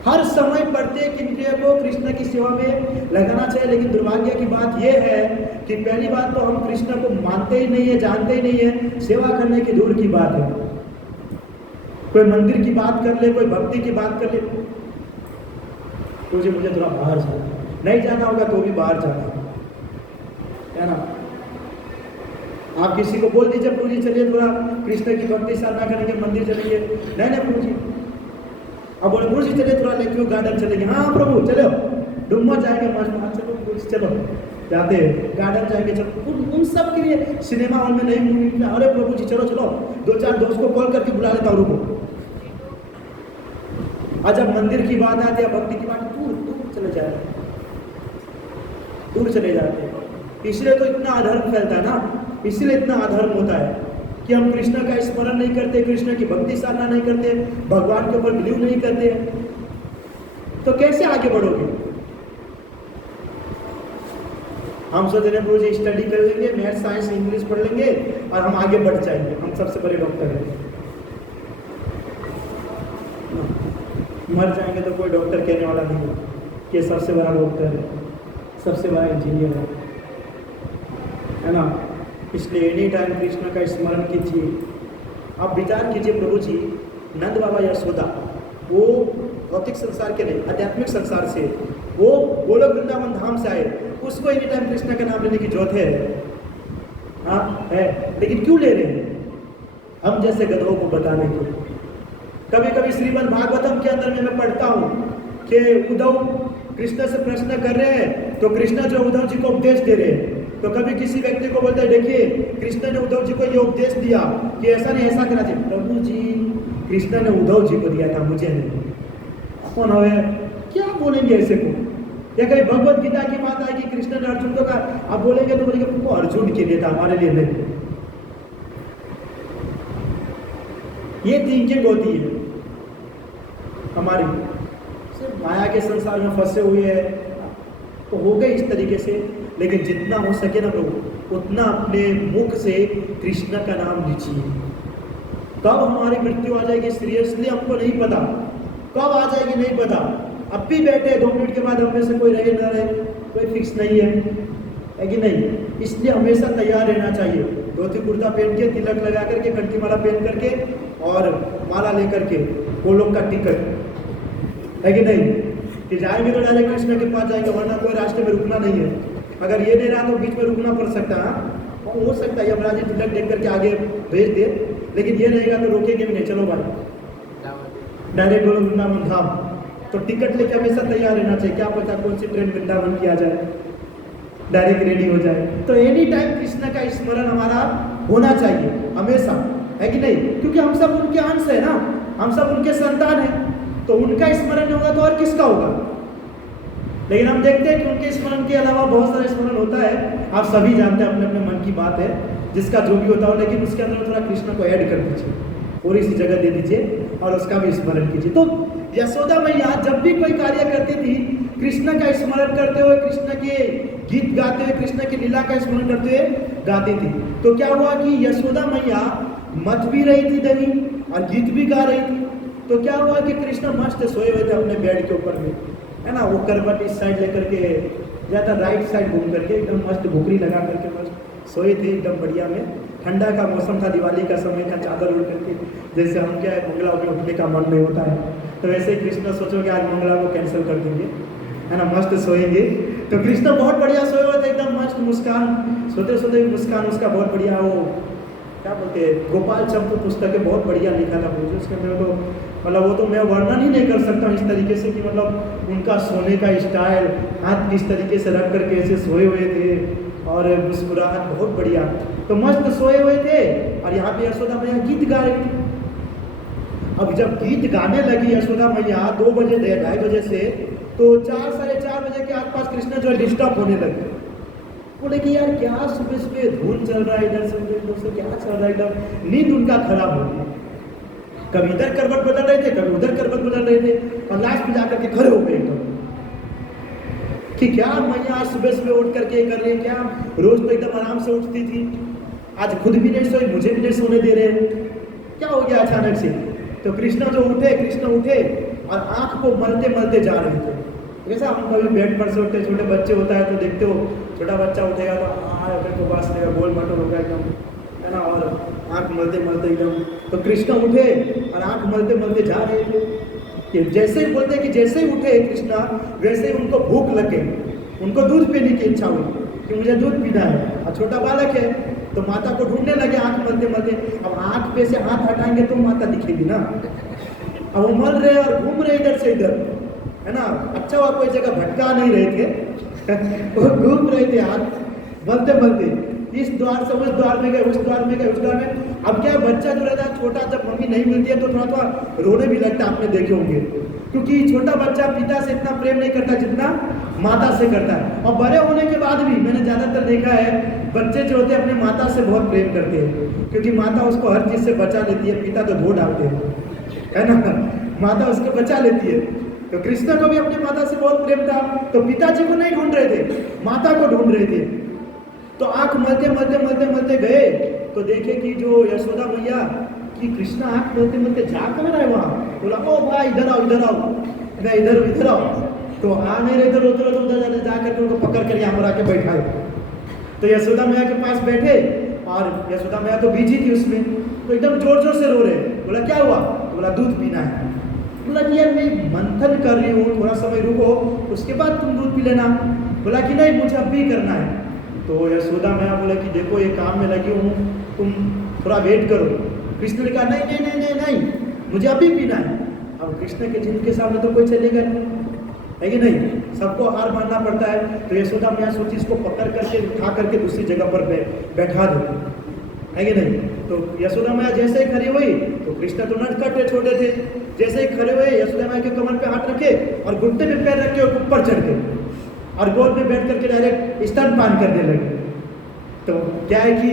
हर समय प्रत्येक इंद्रिय को कृष्ण की सेवा में लगाना चाहिए। लेकिन दुर्भाग्य की बात यह है कि पहली बात तो हम कृष्ण को मानते ही नहीं है, जानते ही नहीं है, सेवा करने की दूर की बात है। कोई मंदिर की बात कर ले, कोई भक्ति की बात कर ले, तो मुझे थोड़ा बाहर जाना, नहीं जाना होगा तो भी बाहर जाना है ना। आप किसी को बोल दीजिए प्रभु जी चलिए थोड़ा कृष्ण की भक्ति साधना करेंगे, मंदिर चलेंगे, नहीं प्रभु जी। अब बोले प्रभु जी चलिए थोड़ा लेक्यू गार्डन चलेंगे, हाँ प्रभु चलो, डुम्मा जाएंगे, चलो प्रभु चलो, जाते हैं गार्डन जाएंगे, चलो। उन सब के लिए सिनेमा हॉल में नहीं मूवी, अरे प्रभु जी चलो चलो, 2-4 दोस्त को कॉल करके बुला लेता हूँ, रुको। और जब मंदिर की बात आती है, भक्ति की बात, दूर चले जाए। दूर चले जाते हैं। इसलिए तो इतना अधर्म फैलता है ना, इसलिए इतना अधर्म होता है कि हम कृष्ण का स्मरण नहीं करते, कृष्ण की भक्ति साधना नहीं करते, भगवान के ऊपर बिलीव नहीं करते, तो कैसे आगे बढ़ोगे? हम सोच रहे हैं प्रभु जी स्टडी कर लेंगे, मैथ साइंस इंग्लिश पढ़ लेंगे और हम आगे बढ़ जाएंगे, हम सबसे बड़े डॉक्टर हैं। मर जाएंगे तो कोई डॉक्टर कहने वाला नहीं है कि सबसे बड़ा डॉक्टर है, सबसे बड़ा इंजीनियर है ना। इसलिए एनी टाइम कृष्ण का स्मरण कीजिए। आप विचार कीजिए प्रभु जी, नंद बाबा यशोदा वो भौतिक संसार के नहीं, आध्यात्मिक संसार से, वो गोलोक वृंदावन धाम से आए, उसको एनी टाइम कृष्ण का नाम लेने की जरूरत है? हाँ है, लेकिन क्यों ले रहे हैं? हम जैसे गधों को बताने के। कभी कभी श्रीमद् भागवतम के अंदर में मैं पढ़ता हूँ कि उद्धव कृष्ण से प्रश्न कर रहे हैं, तो कृष्ण जो उद्धव जी को उपदेश दे रहे हैं, तो कभी किसी व्यक्ति को बोलते हैं देखिए कृष्ण ने उद्धव जी को ये उपदेश दिया कि ऐसा नहीं ऐसा करना चाहिए। प्रभु जी कृष्ण ने उद्धव जी को दिया था, मुझे नहीं। कौन है, क्या बोलेंगे ऐसे को? या कहीं भगवत गीता की बात आएगी, कृष्ण ने अर्जुन को कहा, आप बोलेंगे तो बोलेंगे वो अर्जुन के लिए था, हमारे लिए नहीं। ये थिंकिंग होती है हमारी, सिर्फ माया के संसार में फंसे हुए हैं तो हो गए इस तरीके से। लेकिन जितना हो सके ना प्रभु, उतना अपने मुख से कृष्ण का नाम लीजिए। कब हमारी मृत्यु आ जाएगी सीरियसली हमको नहीं पता, कब आ जाएगी नहीं पता। अब भी बैठे 2 मिनट के बाद हम में से कोई रहे ना रहे, कोई फिक्स नहीं है कि नहीं? इसलिए हमेशा तैयार रहना चाहिए। धोती कुर्ता पहन के, तिलक लगा करके, कंठी माला पहन करके और माला लेकर के गोलोक का टिकट है कि नहीं, कि जाएंगे तो डायरेक्ट कृष्ण के पास जाएंगे, वरना कोई रास्ते में रुकना नहीं है। अगर ये नहीं रहा तो बीच में रुकना पड़ सकता है, और हो सकता है यमराज जी तिलक देख करके आगे भेज दे, लेकिन ये रहेगा तो रोकेंगे भी नहीं, चलो भाई डायरेक्ट गोलोक वृंदावन धाम। तो टिकट लेके हमेशा तैयार रहना चाहिए, क्या पता कौन सी ट्रेन वृंदावन की आ जाए, डायरेक्ट रेडी हो जाए। तो एनी टाइम कृष्ण का स्मरण हमारा होना चाहिए हमेशा, है कि नहीं? क्योंकि हम सब उनके अंश है ना, हम सब उनके संतान हैं, तो उनका स्मरण नहीं होगा तो और किसका होगा? लेकिन हम देखते हैं कि उनके स्मरण के अलावा बहुत सारे स्मरण होता है। आप सभी जानते हैं, अपने अपने मन की बात है, जिसका जो भी होता हो, लेकिन उसके अंदर थोड़ा कृष्ण को ऐड कर दीजिए, थोड़ी सी जगह दे दीजिए और उसका भी स्मरण कीजिए। तो यशोदा मैया जब भी कोई कार्य करती थी, कृष्ण का स्मरण करते हुए, कृष्ण के गीत गाते हुए, कृष्ण की लीला का स्मरण करते हुए गाती थी। तो क्या हुआ कि यशोदा मैया मथ भी रही थी दही और गीत भी गा रही थी। तो क्या हुआ कि कृष्ण मस्त सोए हुए थे अपने बेड के ऊपर में, है ना। वो करवट इस साइड लेकर के, ज़्यादा राइट साइड घूम करके, एकदम मस्त घुघरी लगा करके मस्त सोए थे एकदम बढ़िया में। ठंडा का मौसम था, दिवाली का समय था, चादर उड़ करके, जैसे हम क्या है मंगला में उठने का मन नहीं होता है, तो वैसे ही कृष्ण सोचो कि आज मंगला को कैंसिल कर देंगे, है ना, मस्त सोएंगे। तो कृष्ण बहुत बढ़िया सोए हुए थे, एकदम मस्त मुस्कान, सोते सोते मुस्कान उसका बहुत बढ़िया। वो क्या बोलते हैं, गोपाल चंपू पुस्तक है, बहुत बढ़िया लिखा था मुझे उसके अंदर। तो मतलब वो तो मैं वर्णन ही नहीं कर सकता हूँ इस तरीके से कि मतलब उनका सोने का स्टाइल, हाथ किस तरीके से रख करके ऐसे सोए हुए थे और मुस्कुराहट बहुत बढ़िया। तो मस्त सोए हुए थे और यहाँ पे यशोदा मैया गीत गा रही थी। अब जब गीत गाने लगी यशोदा मैया 2 बजे 2:30 बजे से, तो 4 साढ़े 4 बजे के आसपास कृष्ण जो डिस्टर्ब होने लगे। बोले कि यार क्या सुबह सुबह धूल चल रहा है, इधर से क्या चल रहा है, एकदम नींद उनका खराब हो गया। कभी इधर करवट बदल रहे थे, कभी उधर करवट बदल रहे थे, और लास्ट में जाकर के खड़े हो गए एकदम कि क्या मैया आज सुबह सुबह उठ करके कर रही है, क्या रोज तो एकदम आराम से उठती थी, आज खुद भी नहीं सोई, मुझे भी नहीं सोने दे रहे, क्या हो गया अचानक से। तो कृष्ण उठे और आंख को मलते मलते जा रहे थे। जैसा हम कभी बेड पर से उठते, छोटे बच्चे होता है तो देखते हो, छोटा बच्चा उठेगा तो को पास लेगा, गोल मटोल होगा एकदम, है ना, और आंख मलते मलते एकदम। तो कृष्ण उठे और आंख मलते मलते जा रहे थे कि जैसे ही बोलते कि जैसे ही उठे कृष्णा, वैसे ही उनको भूख लग गई, उनको दूध पीने की इच्छा हुई कि मुझे दूध पीना है। और छोटा बालक है तो माता को ढूंढने लगे आंख मलते मलते। अब आंख पे से हाथ हटाएंगे तो माता दिखेगी ना। अब वो मल रहे और घूम रहे इधर से इधर, है ना। अच्छा हुआ कोई जगह भटका नहीं रहे थे वो घूम रहे थे हाथ मलते मलते, इस द्वार से उस द्वार में गए, उस द्वार में गए, उस द्वार में। अब क्या बच्चा जो रहता है छोटा, जब मम्मी नहीं मिलती है तो थोड़ा थोड़ा रोने भी लगता है, आपने देखे होंगे, क्योंकि छोटा बच्चा पिता से इतना प्रेम नहीं करता जितना माता से करता है। और बड़े होने के बाद भी मैंने ज़्यादातर देखा है बच्चे जो होते हैं अपने माता से बहुत प्रेम करते हैं, क्योंकि माता उसको हर चीज़ से बचा लेती है, पिता तो धो डालते हैं, है ना, माता उसको बचा लेती है। तो कृष्ण को भी अपनी माता से बहुत प्रेम था, तो पिताजी को नहीं ढूंढ रहे थे, माता को ढूंढ रहे थे। तो आंख मलते मलते मलते मलते गए तो देखे कि जो यशोदा मैया कि कृष्ण आंख मलते मलते जा कर रहा है वहाँ। बोला ओ भाई इधर आओ इधर आओ, मैं इधर आओ। तो आ नहीं रहे, इधर उधर जा करके उनको पकड़ कर यहाँ पर आके बैठाए। तो यशोदा मैया के पास बैठे और यशोदा मैया तो बीजी थी उसमें, तो एकदम जोर जोर से रो रहे। बोला क्या हुआ? तो बोला दूध पीना है। बोला कि यार मैं मंथन कर रही हूँ, थोड़ा समय रुको, उसके बाद तुम दूध पी लेना। बोला कि नहीं मुझे अब भी करना है। तो यशोदा मैया बोला कि देखो ये काम में लगी हूँ, तुम थोड़ा वेट करो। कृष्ण ने कहा नहीं नहीं नहीं नहीं नहीं, मुझे अभी पीना है। अब कृष्ण के जिनके सामने तो कोई चलेगा नहीं, है कि नहीं, सबको हार मानना पड़ता है। तो यशोदा मैया सोची इसको पकड़ करके उठा करके दूसरी जगह पर बैठा दो, है कि नहीं। तो यशोदा मैया जैसे ही खड़ी हुई तो कृष्ण तो नटखट छोटे थे, जैसे ही खड़े हुए यशोदा मैया के कमर पे हाथ रखे और घुटने पे पैर रखे और ऊपर चढ़ गए और गोद में बैठ करके डायरेक्ट स्तनपान करने लगे। तो क्या है कि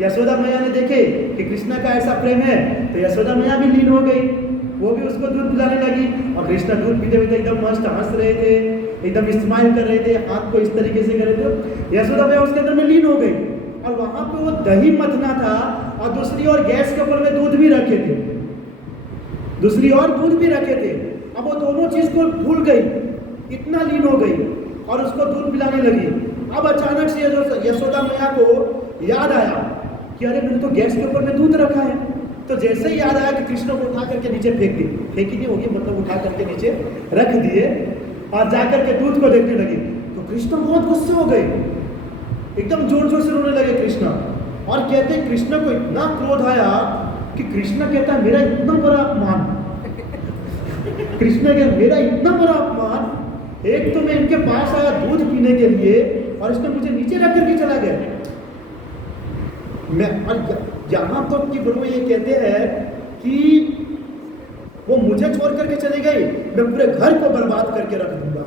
यशोदा मैया ने देखे कि कृष्ण का ऐसा प्रेम है, तो यशोदा मैया भी लीन हो गई, वो भी उसको दूध पिलाने लगी। और कृष्ण दूध पीते पीते एकदम मस्त हंस रहे थे, एकदम स्माइल कर रहे थे, हाथ को इस तरीके से कर रहे थे। यशोदा मैया उसके अंदर में लीन हो गई और वहां पे वो दही मथना था और दूसरी ओर गैस के ऊपर में दूध भी रखे थे, दूसरी ओर दूध भी रखे थे। अब वो दोनों चीज को भूल गई, इतना लीन हो गई और उसको दूध पिलाने लगी। अब अचानक से यशोदा मैया को याद आया कि अरे मैंने तो गैस के ऊपर में दूध रखा है। तो जैसे ही याद आया कि कृष्ण को उठा करके नीचे फेंक दी, फेंकी नहीं होगी मतलब उठा करके नीचे रख दिए और जाकर के दूध को देखने लगी। तो कृष्ण बहुत गुस्से हो गए, एकदम जोर जोर से रोने लगे कृष्ण। और कहते हैं कृष्ण को इतना क्रोध आया कि कृष्ण कहता है मेरा इतना बड़ा अपमान, कृष्ण कहता मेरा इतना बड़ा अपमान, एक तो मैं इनके पास आया दूध पीने के लिए और इसने मुझे नीचे रख करके चला गया। मैं यहाँ तो कि प्रभु ये कहते हैं कि वो मुझे छोड़ करके चली गई, मैं पूरे घर को बर्बाद करके रख दूंगा।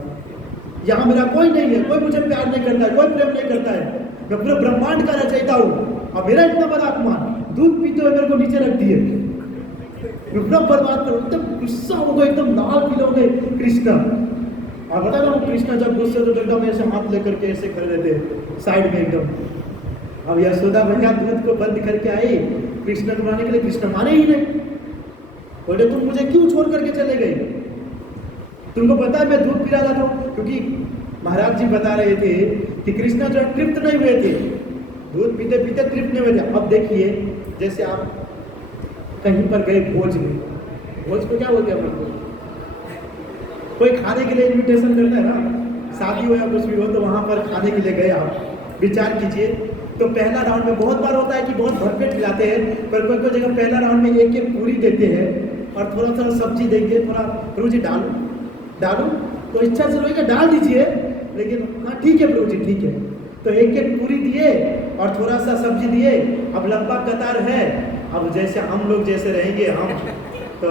यहाँ मेरा कोई नहीं है, कोई मुझे प्यार नहीं करता है, कोई प्रेम नहीं करता है, मैं पूरे ब्रह्मांड का रचयिता हूँ और मेरा इतना बड़ा अपमान, दूध पीते हुए मेरे को नीचे रख दिए, मैं पूरा बर्बाद करूँ। एकदम गुस्सा हो गए, एकदम लाल पीले हो गए कृष्ण। और बता रहा हूँ कृष्ण जब गुस्से तो एकदम ऐसे हाथ लेकर के ऐसे खड़े रहते साइड में एकदम। अब यशोदा मैया दूध को बंद करके आई कृष्ण को मारने के लिए, कृष्ण माने ही नहीं, बोले तुम मुझे क्यों छोड़ करके चले गए? तुमको पता है मैं दूध पिला रहा था, क्योंकि महाराज जी बता रहे थे कि कृष्ण जो तृप्त नहीं हुए थे, दूध पीते पीते तृप्त नहीं हुए थे। अब देखिए जैसे आप कहीं पर गए भोज में, भोज को क्या बोलते हैं, कोई खाने के लिए इन्विटेशन करता है ना, शादी हो या कुछ भी हो तो वहाँ पर खाने के लिए गए आप, विचार कीजिए। तो पहला राउंड में बहुत बार होता है कि बहुत भरपेट खिलाते हैं, पर कोई कोई जगह पहला राउंड में एक एक पूरी देते हैं और थोड़ा थोड़ा सब्जी देंगे, थोड़ा प्रभु जी डालू तो इच्छा से लोग डाल दीजिए, लेकिन हाँ ठीक है प्रभु जी ठीक है। तो एक एक पूरी दिए और थोड़ा सा सब्जी दिए। अब लंबा कतार है, अब जैसे हम लोग जैसे रहेंगे हम, तो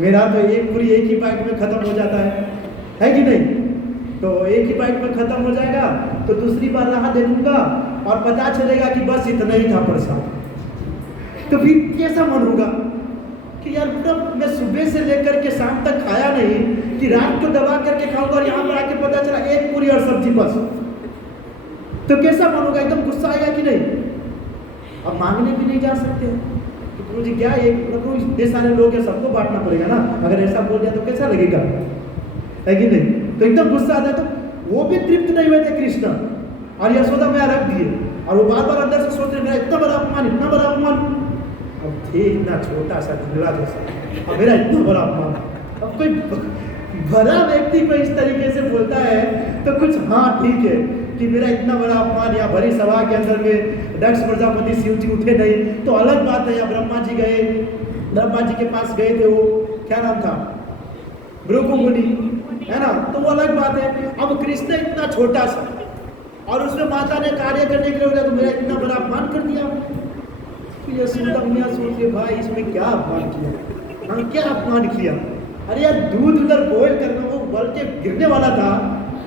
मेरा तो एक पूरी एक ही बाइट में ख़त्म हो जाता है कि नहीं? तो एक ही बाइट में ख़त्म हो जाएगा तो दूसरी बार राह दे दूँगा और पता चलेगा कि बस इतना ही था प्रसाद। तो फिर कैसा मन होगा कि यार पूरा मैं सुबह से लेकर के शाम तक खाया नहीं, कि रात को दबा करके खाऊंगा और यहाँ पर आके पता चला एक पूरी और सब्जी बस। तो कैसा मन होगा? एकदम गुस्सा आएगा कि नहीं? अब मांगने भी नहीं जा सकते तो प्रभु जी क्या एक प्रभु इतने सारे लोग हैं, सबको बांटना पड़ेगा ना, अगर ऐसा बोल दिया तो कैसा लगेगा, है कि नहीं? तो एकदम गुस्सा आता है। तो वो भी तृप्त नहीं हुए थे कृष्ण और यशोदा मैया रख दिए और वो बार बार अंदर से सोच रहे मेरा इतना बड़ा अपमान, इतना बड़ा अपमान। अब थे इतना छोटा सा झूला जैसा, अब मेरा इतना बड़ा अपमान। अब कोई बड़ा व्यक्ति को इस तरीके से बोलता है तो कुछ हाँ ठीक है कि मेरा इतना बड़ा अपमान, या भरी सभा के अंदर में दक्ष प्रजापति शिव जी उठे नहीं तो अलग बात है, या ब्रह्मा जी गए, ब्रह्मा जी के पास गए थे, वो क्या नाम था, भृगु मुनि, है ना, तो वो अलग बात है। अब कृष्ण इतना छोटा सा और उसमें माता ने कार्य करने के लिए बोला तो मेरा इतना बड़ा अपमान कर दिया। तो यशोदा मैया सोच रही भाई इसमें क्या अपमान किया, हम क्या अपमान किया? अरे यार दूध उधर बॉयल करना, वो उबल के गिरने वाला था,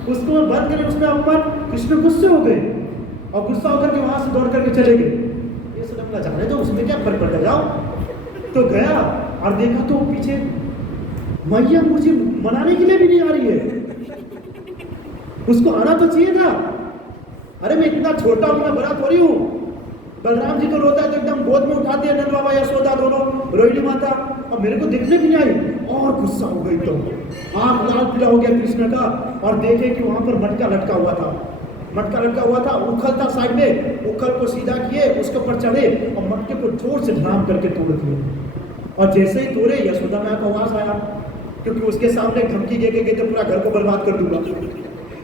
उसको बंद करें, उसमें अपमान। कृष्ण गुस्से हो गए और गुस्सा होकर के वहां से दौड़ करके चले गए। ये सब अपना जाने तो उसमें क्या फर्क पड़ता, जाओ। तो गया और देखा तो पीछे मैया मुझे मनाने के लिए भी नहीं आ रही है। उसको आना तो चाहिए था। अरे मैं इतना छोटा हूं, मैं बड़ा थोड़ी हूं। बलराम जी को रोता है तो एकदम गोद में उठाते हैं नंद बाबा यशोदा दोनों, रोहिणी माता, और मेरे को दिखने भी नहीं आई और गुस्सा हो गई। तो आंख लाल पीला हो गया कृष्ण का, और देखे कि वहां पर मटका लटका हुआ था। मटका लटका हुआ था, उखल था साइड में, उखल को सीधा किए, उसके ऊपर चढ़े और मटके को जोर से ढलाम करके तोड़ दिए। और जैसे ही तोड़े यशोदा मैया को आवाज आया, क्योंकि उसके सामने धमकी दे के तो पूरा घर को बर्बाद कर दूंगा।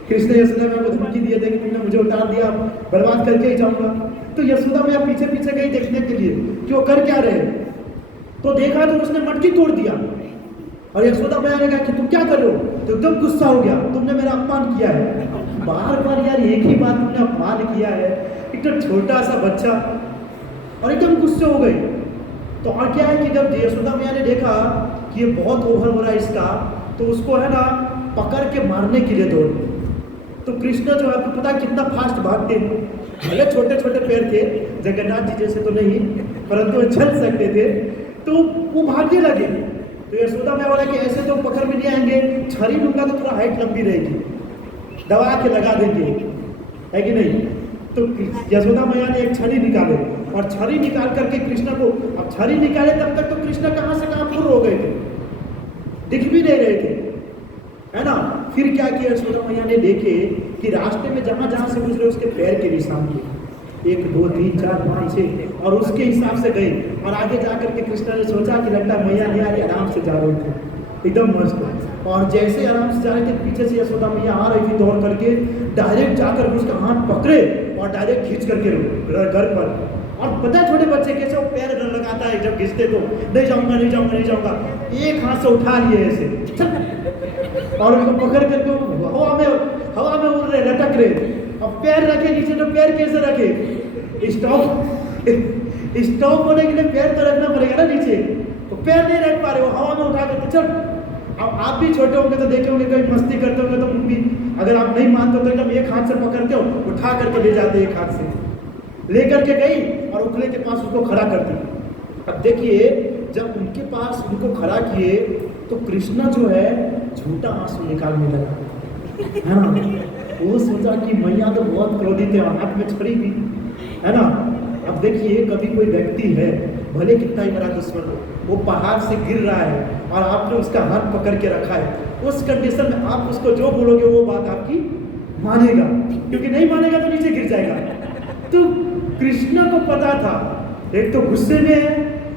कृष्ण यशोदा मैया को धमकी दिए थे कि तुमने मुझे उतार दिया, बर्बाद करके ही जाऊंगा। तो यशोदा मैया पीछे पीछे गई देखने के लिए कि वो कर क्या रहे। तो देखा तो उसने मटकी तोड़ दिया। और यशोदा मैया ने कहा कि तुम क्या कर रहे हो? तो एकदम गुस्सा हो गया, तुमने मेरा अपमान किया है। बार बार यार एक ही बात, तुमने अपमान किया है, एक तो छोटा सा बच्चा, और एकदम गुस्से हो गई। तो और क्या है कि जब यशोदा मैया ने देखा कि ये बहुत ओवर हो रहा है इसका, तो उसको है ना पकड़ के मारने के लिए दौड़े। तो कृष्ण जो है, आपको पता है कितना फास्ट भागते हैं। भले छोटे छोटे पैर थे, जगन्नाथ जी जैसे तो नहीं, परंतु वो चल सकते थे, तो वो भागने लगे। तो यशोदा मैया बोला कि ऐसे तो पकड़ में नहीं आएंगे, छड़ी लूंगा तो थोड़ा हाइट लंबी रहेगी, दबा के लगा देंगे, है कि नहीं। तो यशोदा मैया ने एक छड़ी निकाले, और छड़ी निकाल करके कृष्ण को, अब छड़ी निकाले तब तक तो कृष्ण कहाँ से कहाँ फुर हो गए थे, दिख भी नहीं रहे थे, है ना। फिर क्या किया यशोदा मैया ने, देखे कि रास्ते में जहां जहां से गुजरे उसके पैर के निशान किए, 1 2 3 4 5 6, और उसके हिसाब से गए। और आगे जाकर के कृष्ण ने सोचा कि लगता मैया नहीं आ रही, आराम से जा रहे थे, एकदम मस्त। और जैसे आराम से जा रहे थे, पीछे से यशोदा मैया आ रही थी दौड़ करके, डायरेक्ट जाकर उसका हाथ पकड़े और डायरेक्ट खींच करके घर पर। और पता है छोटे बच्चे कैसे वो पैर लगाता है, जब घिसते तो नहीं जाऊंगा नहीं जाऊंगा नहीं जाऊंगा, एक हाथ से उठा लिए ऐसे और उनको पकड़ करके हवा में उड़ रहे, लटक रहे। और पैर रखे नीचे, तो पैर कैसे रखे, स्टॉप होने के लिए पैर तो रखना पड़ेगा ना नीचे, तो पैर नहीं रख पा रहे, वो हवा में उठा करके चल। अब आप भी छोटे होंगे तो देखे होंगे, कहीं मस्ती करते होंगे तो भी, अगर आप नहीं मानते तो एकदम एक हाथ से पकड़ के उठा करके ले जाते, एक हाथ से लेकर के गई और उखले के पास उसको खड़ा कर दी। अब देखिए जब उनके पास उनको खड़ा किए तो कृष्णा जो है झूठा आंसू निकालने लगा, है ना। वो सोचा कि मैया तो बहुत क्रोधित है, हाथ में छड़ी भी, है ना। अब देखिए कभी कोई व्यक्ति है, भले कितना ही बड़ा दुश्मन हो, वो पहाड़ से गिर रहा है और आपने उसका हाथ पकड़ के रखा है, उस कंडीशन में आप उसको जो बोलोगे वो बात आपकी मानेगा, क्योंकि नहीं मानेगा तो नीचे गिर जाएगा। तो कृष्ण को पता था, एक तो गुस्से में है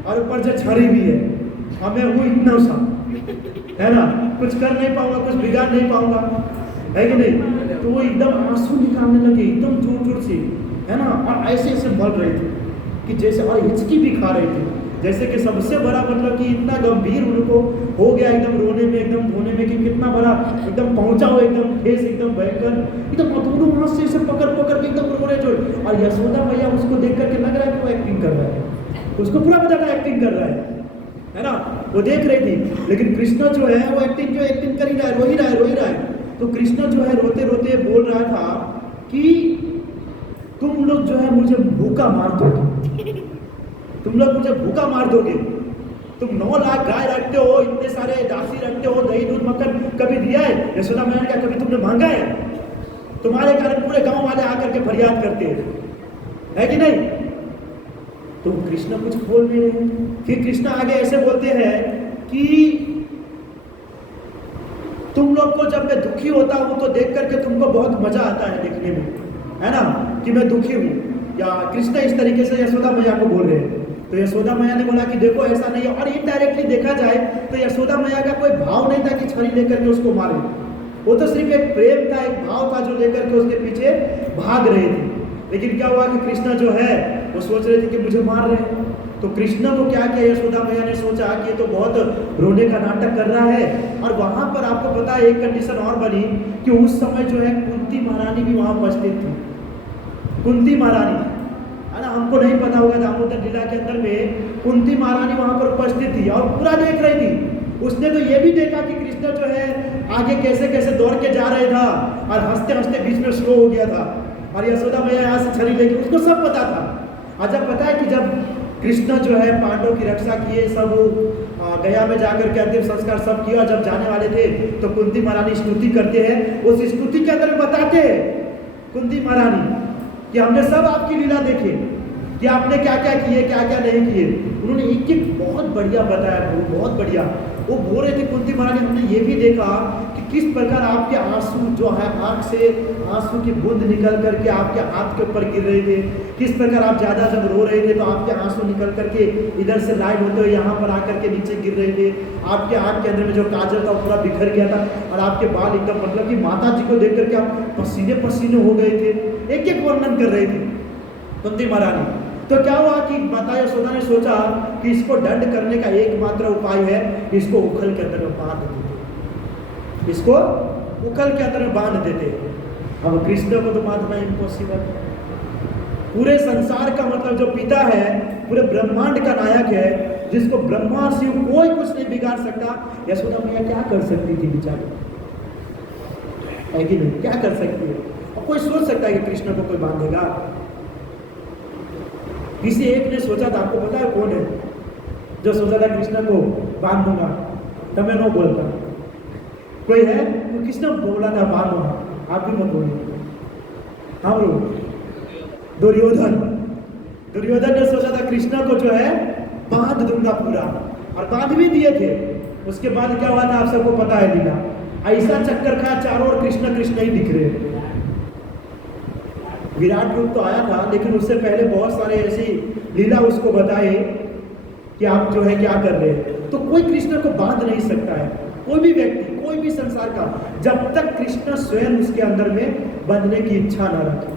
और ऊपर से छड़ी भी है, हमें वो इतना सा, है ना, कुछ कर नहीं पाऊंगा, कुछ बिगाड़ नहीं पाऊंगा, है कि नहीं। तो वो एकदम आंसू निकालने लगे, एकदम जोर जोर से, है ना, और ऐसे ऐसे मल रहे थे कि जैसे, और हिचकी भी खा रहे थे, जैसे कि सबसे बड़ा मतलब कि इतना गंभीर उनको हो गया एकदम रोने में, एकदम धोने में, कि कितना बड़ा एकदम पहुंचा हो, एकदम फेस एकदम भयंकर, एकदम दोनों हाथ से इसे पकड़ पकड़ के एकदम रो रहे जो। और यशोदा मैया उसको देख करके लग रहा है कि वो एक्टिंग कर रहा है, उसको पूरा पता था एक्टिंग कर रहा है ना, वो देख रही थी। लेकिन कृष्ण जो है वो एक्टिंग कर ही रहा है, रो ही रहा है। तो कृष्ण जो है रोते रोते बोल रहा था कि तुम लोग जो है मुझे भूखा मार दोगे, तुम लोग मुझे भूखा मार दोगे, तुम 9 लाख गाय रखते हो, इतने सारे दासी रखते हो, दही दूध मक्खन कभी दिया है यशोदा मैया ने? क्या कभी तुमने मांगा है? तुम्हारे कारण पूरे गांव वाले आकर के फरियाद करते हैं, है कि नहीं। तो कृष्ण कुछ बोल नहीं रहे। फिर कृष्ण आगे ऐसे बोलते हैं कि तुम लोग को जब मैं दुखी होता हूं तो देख करके तुमको बहुत मजा आता है देखने में, है ना, कि मैं दुखी हूं। या कृष्ण इस तरीके से यशोदा मैया को बोल रहे हैं। तो यशोदा मैया ने बोला कि देखो ऐसा नहीं है। और इनडायरेक्टली देखा जाए तो यशोदा मैया का कोई भाव नहीं था कि छड़ी लेकर के उसको मारे, वो तो सिर्फ एक प्रेम था, एक भाव था जो लेकर के उसके पीछे भाग रहे थे। लेकिन क्या हुआ कि कृष्ण जो है वो सोच रहे थे कि मुझे मार रहे हैं। तो कृष्ण को क्या किया, यशोदा मैया ने सोचा कि ये तो बहुत रोने का नाटक कर रहा है। और वहां पर आपको पता है एक कंडीशन और बनी कि उस समय जो है कुंती महारानी भी वहां उपस्थित थी। कुंती महारानी, है ना, हमको नहीं पता होगा, दामोदर जिला के अंदर में कुंती महारानी वहां पर उपस्थित थी और पूरा देख रही थी उसने तो ये भी देखा कि कृष्ण जो है आगे कैसे कैसे दौड़ के जा रहे था और हंसते हंसते बीच में स्लो हो गया था, और यशोदा मैया यहाँ से छड़ी लेके, उसको सब पता था। जब पता है कि जब कृष्ण जो है पांडवों की रक्षा किए, सब गया में जाकर के अंतिम संस्कार सब किया, जब जाने वाले थे तो कुंती महारानी स्तुति करते हैं। उस स्तुति के अंदर बताते हैं कुंती महारानी कि हमने सब आपकी लीला देखे कि आपने क्या क्या किए, क्या क्या नहीं किए। उन्होंने एक एक बहुत बढ़िया बताया, बहुत बढ़िया। वो बोल रहे थे कुंती महारानी, हमने ये भी देखा कि किस प्रकार आपके आंसू जो है, आंख से आंसू की बूंद निकल करके आपके हाथ के ऊपर गिर रहे थे, किस प्रकार आप ज़्यादा जब रो रहे थे तो आपके आंसू निकल करके इधर से लाइन होते हुए यहाँ पर आकर के नीचे गिर रहे थे, आपके आँख के अंदर में जो काजल था पूरा बिखर गया था, और आपके बाल एकदम, मतलब कि माता जी को देख करके आप पसीने पसीने हो गए थे। एक एक वर्णन कर रहे थे कुंती महारानी। तो क्या हुआ कि माता यशोदा ने सोचा कि इसको दंड करने का एकमात्र उपाय है, इसको उखल के अंदर में बांध देते, इसको उखल के अंदर में बांध देते। अब कृष्ण को तो बांधना इम्पॉसिबल है। पूरे संसार का मतलब जो पिता है, पूरे ब्रह्मांड का नायक है, जिसको ब्रह्मा शिव कोई कुछ नहीं बिगाड़ सकता, यशोदा मैया क्या कर सकती थी बेचारी, है कि नहीं? क्या कर सकती है? और कोई सोच सकता है कि कृष्ण को कोई बांधेगा? किसी एक ने सोचा था, आपको पता है कौन है जो सोचा था कृष्ण को बांध दूंगा? तब मैं नो बोलता, कोई है तो कृष्ण बोला था बांध दूंगा, आप भी मत बोलिए। हाँ ब्रो, दुर्योधन ने सोचा था कृष्ण को जो है बांध दूंगा पूरा, और बांध भी दिए थे। उसके बाद क्या हुआ था आप सबको पता है लीला, ऐसा चक्कर खाया चारों ओर कृष्ण कृष्ण ही दिख रहे। विराट रूप तो आया था, लेकिन उससे पहले बहुत सारे ऐसी लीला उसको बताए कि आप जो है क्या कर रहे हैं। तो कोई कृष्ण को बांध नहीं सकता है, कोई भी व्यक्ति, कोई भी संसार का, जब तक कृष्ण स्वयं उसके अंदर में बंधने की इच्छा न रखे,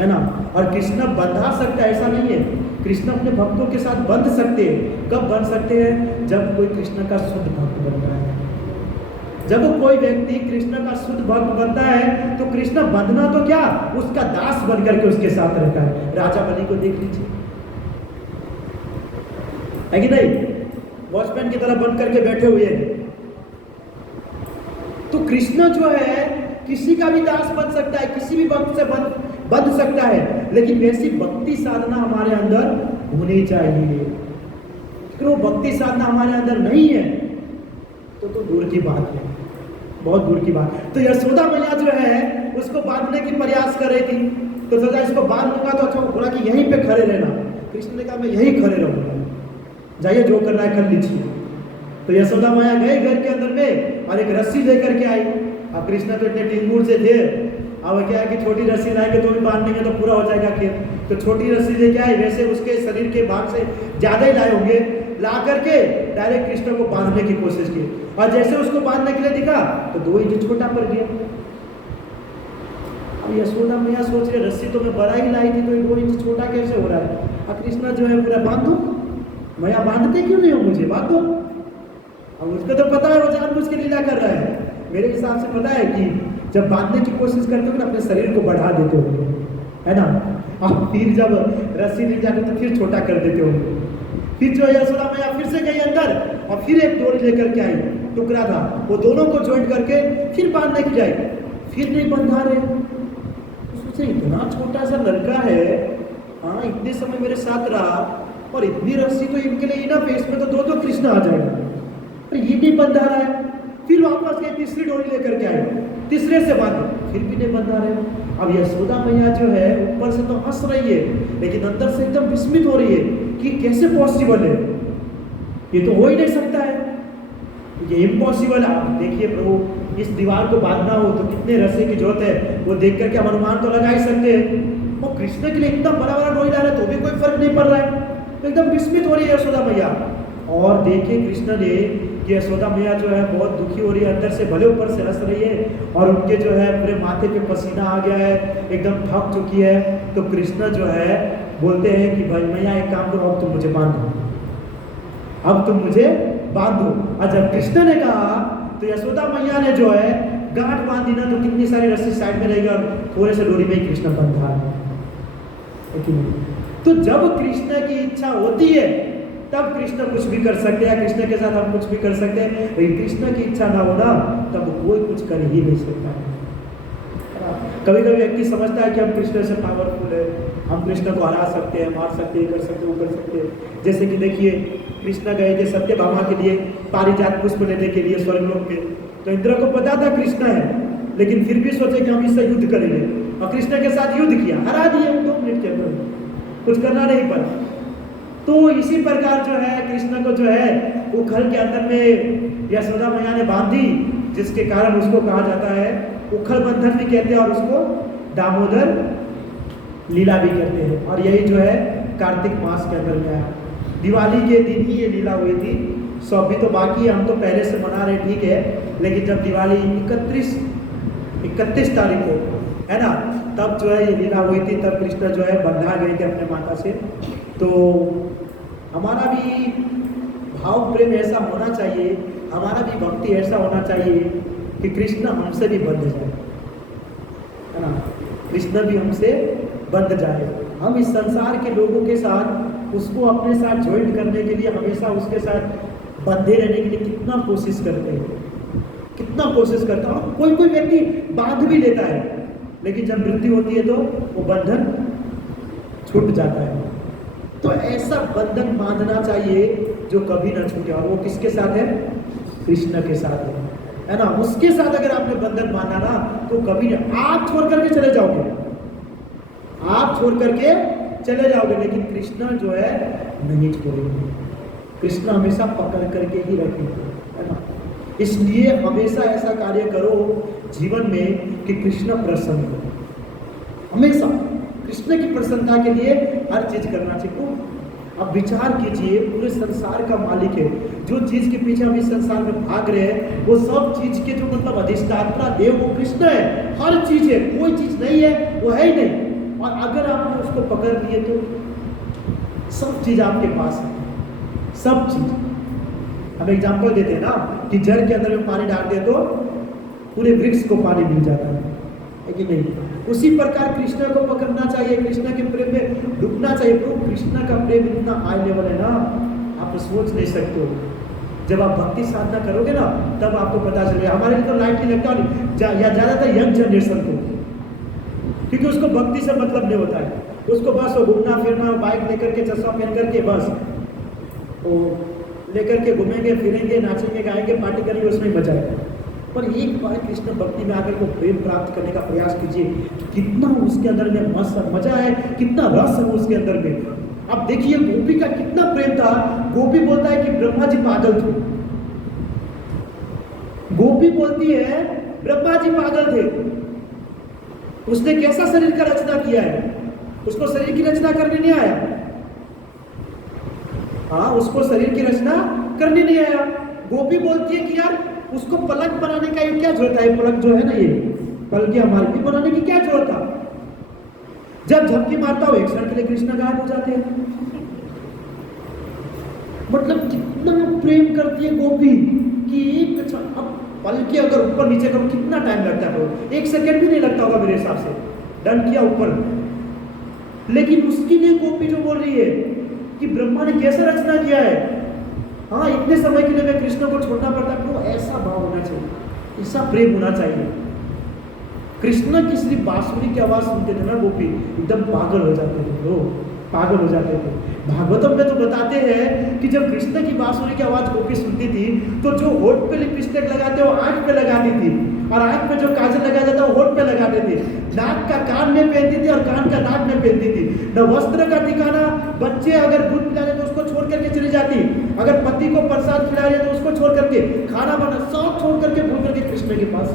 है ना। और कृष्ण बंधा सकता है ऐसा नहीं है, कृष्ण अपने भक्तों के साथ बंध सकते हैं। कब बंध सकते हैं? जब कोई कृष्ण का शुद्ध भक्त बनता है। जब कोई व्यक्ति कृष्ण का शुद्ध भक्त बनता है तो कृष्ण बंधना तो क्या, उसका दास बन करके उसके साथ रहता है। राजा बलि को देख लीजिए, है कि नहीं? वॉचमैन की तरह बन करके बैठे हुए हैं। तो कृष्ण जो है किसी का भी दास बन सकता है, किसी भी भक्त से बंध सकता है, लेकिन वैसी भक्ति साधना हमारे अंदर होनी चाहिए। वो भक्ति साधना हमारे अंदर नहीं है तो दूर की बात है, बहुत दूर की बात। तो यशोदा मैया जो है उसको बांधने की प्रयास कर रही थी, तो सोचा इसको बांध दूंगा तो अच्छा, बोला कि यहीं पे खड़े रहना। कृष्ण ने कहा मैं यहीं खड़े रहूंगा, जाइए जो करना है कर लीजिए। तो यशोदा मैया गए घर के अंदर में और एक रस्सी लेकर के आई। अब कृष्ण तो इतने टिंगूर से थे, अब क्या है कि छोटी रस्सी लाएंगे तो भी बांधेंगे तो पूरा हो जाएगा खेल, तो छोटी रस्सी लेके आए। वैसे उसके शरीर के भाग से ज्यादा ही लाए होंगे, ला करके डायरेक्ट कृष्ण को बांधने की कोशिश की, और जैसे उसको बांधने के लिए दिखा तो 2 इंच छोटा पड़ गया। अब यशोदा मैया सोच रहे रस्सी तो मैं बड़ा ही लाई थी, तो 2 इंच छोटा कैसे हो रहा है? अब कृष्ण जो है पूरा बांध दो, मैया बांधते क्यों नहीं हो मुझे, बांध दो। अब उसको तो पता है वो जानबूझ के लीला कर रहा है। मेरे हिसाब से पता है कि जब बांधने की कोशिश करते हो ना अपने शरीर को बढ़ा देते हो, है ना। अब फिर जब रस्सी ले जाते तो फिर छोटा कर देते हो। फिर जो यशोदा मैया फिर से गई अंदर और फिर एक डोरी लेकर के आई, टुकड़ा था, वो दोनों को ज्वाइंट करके फिर बांधने की जाए, फिर नहीं बंधा रहे। तो सोचे इतना छोटा सा लड़का है, हाँ इतने समय मेरे साथ रहा और इतनी रस्सी तो इनके लिए ना, फेस में तो 2 कृष्ण आ जाएगा, पर ये नहीं बंधा रहा है। फिर वापस गए, तीसरी डोरी लेकर के आए, तीसरे से बांधे, फिर भी नहीं बंधा रहे। अब यशोदा मैया जो है ऊपर से तो हंस रही है, लेकिन अंदर से एकदम विस्मित हो रही है कि कैसे पॉसिबल है, ये तो हो ही नहीं सकता है, ये इम्पॉसिबल है। आप देखिए प्रभु, इस दीवार को बांधना हो तो कितने रस्से की जरूरत है, वो देख करके हम अनुमान तो लगा ही सकते हैं। वो कृष्ण के लिए इतना बड़ा बड़ा डोरी ला रहे तो भी कोई फर्क नहीं पड़ रहा है, तो एकदम विस्मित हो रही है यशोदा मैया। और देखिए कृष्ण ने कि यशोदा मैया जो है बहुत दुखी हो रही है, अंदर से भले ऊपर से हंस रही है, और उनके जो है पूरे माथे पे पसीना आ गया है, एकदम थक चुकी है। तो कृष्ण जो है बोलते हैं कि भाई मैया एक काम करो, अब तुम मुझे बांध दो, अब तुम मुझे बांध दो। और जब कृष्ण ने कहा तो यशोदा मैया ने जो है गांठ बांधी ना, तो कितनी सारी रस्सी साइड में रहेगी और थोड़े से डोरी में ही कृष्ण बंधा है। तो जब कृष्ण की इच्छा होती है तब कृष्ण कुछ भी कर सकते हैं, कृष्ण के साथ हम कुछ भी कर सकते हैं। लेकिन कृष्ण की इच्छा ना हो ना, तब कोई कुछ कर ही नहीं सकता है। कभी कभी व्यक्ति समझता है कि हम कृष्ण से पावरफुल है, हम कृष्ण को हरा सकते हैं, मार सकते हैं, कर सकते हैं, वो कर सकते हैं। जैसे कि देखिए, कृष्ण गए थे सत्यभामा के लिए पारिजात पुष्प लेने के लिए स्वर्गलोक में, तो इंद्र को पता था कृष्ण है, लेकिन फिर भी सोचे कि हम इससे युद्ध करेंगे, और कृष्ण के साथ युद्ध किया, हरा दिए 2 मिनट के अंदर, कुछ करना नहीं पड़ा। तो इसी प्रकार जो है कृष्ण को जो है वो घर के अंदर में यशोदा मैया ने बांधी, जिसके कारण उसको कहा जाता है उखल बंधन भी कहते हैं, और उसको दामोदर लीला भी कहते हैं। और यही जो है कार्तिक मास के अंदर में आया, दिवाली के दिन ही ये लीला हुई थी। सो अभी तो बाकी हम तो पहले से मना रहे, ठीक है, लेकिन जब दिवाली 31 तारीख को है ना, तब जो है ये लीला हुई थी, तब कृष्ण जो है बंधा गए थे अपने माता से। तो हमारा भी भाव प्रेम ऐसा होना चाहिए, हमारा भी भक्ति ऐसा होना चाहिए कि कृष्ण हमसे भी बंध जाए, है ना, कृष्ण भी हमसे बंध जाए। हम इस संसार के लोगों के साथ उसको अपने साथ ज्वाइन करने के लिए हमेशा उसके साथ बंधे रहने के लिए कितना कोशिश करते हैं, कितना कोशिश करता हूँ। कोई कोई व्यक्ति बांध भी लेता है, लेकिन जब मृत्यु होती है तो वो बंधन छूट जाता है। तो ऐसा बंधन बांधना चाहिए जो कभी ना छूटे, और वो किसके साथ है? कृष्ण के साथ है ना। उसके साथ अगर आपने बंधन बांधा ना, तो कभी नहीं, आप छोड़ करके चले जाओगे, आप छोड़ करके चले जाओगे, लेकिन कृष्ण जो है नहीं छोड़ेंगे, कृष्ण हमेशा पकड़ करके ही रखेंगे, है ना। इसलिए हमेशा ऐसा कार्य करो जीवन में कि कृष्ण प्रसन्न हो, हमेशा कृष्ण की प्रसन्नता के लिए हर चीज करना चाहिए। अब विचार कीजिए, पूरे संसार का मालिक है, जो चीज के पीछे हम इस संसार में भाग रहे हैं, वो सब चीज के जो मतलब अधिष्ठाता देव वो कृष्ण है, हर चीज है, कोई चीज नहीं है वो है ही नहीं। और अगर आपने उसको पकड़ लिए तो सब चीज आपके पास है, सब चीज। हम एग्जाम्पल देते हैं ना कि जल के अंदर में पानी डालते हैं तो पूरे वृक्ष को पानी मिल जाता है कि नहीं। उसी प्रकार कृष्ण को पकड़ना चाहिए, कृष्ण के प्रेम में डूबना चाहिए। तो कृष्ण का प्रेम इतना हाई लेवल है ना, आप सोच नहीं सकते हो। जब आप भक्ति साधना करोगे ना, तब आपको पता चलेगा। हमारे लिए तो लाइट नहीं लगता, या ज्यादातर यंग जनरेशन को, क्योंकि उसको भक्ति से मतलब नहीं होता है, उसको बस वो घूमना फिरना, बाइक लेकर के, चश्मा पहन करके बस वो लेकर के घूमेंगे फिरेंगे, नाचेंगे गाएंगे, पार्टी करेंगे, उसमें मजा है। पर एक बार कृष्ण भक्ति में आकर को प्रेम प्राप्त करने का प्रयास कीजिए, कितना उसके अंदर में मजा है, कितना रस है उसके अंदर में। अब देखिए गोपी का कितना प्रेम था। गोपी बोलता है कि ब्रह्मा जी पागल थे, गोपी बोलती है ब्रह्मा जी पागल थे। उसने कैसा शरीर का रचना किया है, उसको शरीर की रचना करने नहीं आया। हाँ, उसको शरीर की रचना करने नहीं आया। गोपी बोलती है कि यार उसको पलक बनाने का ये क्या जरूरत है, पलक जो है ना, ये पलक हमारी भी बनाने की क्या जरूरत था। जब झपकी मारता हो एक क्षण के लिए कृष्ण गायब हो जाते हैं। मतलब कितना प्रेम करती है गोपी कि एक क्षण, अब पलके अगर ऊपर नीचे करो कितना टाइम लगता है, तो 1 सेकंड भी नहीं लगता होगा मेरे हिसाब से, डन किया ऊपर। लेकिन उसके लिए गोपी जो बोल रही है कि ब्रह्मा ने कैसा रचना किया है, हाँ इतने समय के लिए मैं कृष्ण को छोड़ना पड़ता है। तो ऐसा भाव होना चाहिए, ऐसा प्रेम होना चाहिए। कृष्ण की सिर्फ बांसुरी की आवाज सुनते थे ना गोपी, एकदम पागल हो जाते थे, लोग पागल हो जाते थे। भागवतम में तो बताते हैं कि जब कृष्ण की बांसुरी की आवाज गोपी सुनती थी, तो जो होठ पे लिपस्टिक लगाते वो आंख पे लगाती थी, और आंख पे जो काजल लगाया जाता वो होठ पे लगाते थे, नाक का कान में पहनती थी और कान का नाक में पहनती थी। न वस्त्र का ठिकाना, बच्चे अगर दूध पिलाने तो उसको छोड़ करके चली जाती, अगर पति को प्रसाद खिला रहे तो उसको छोड़ करके, खाना बना सब छोड़ करके भूल करके कृष्ण के पास।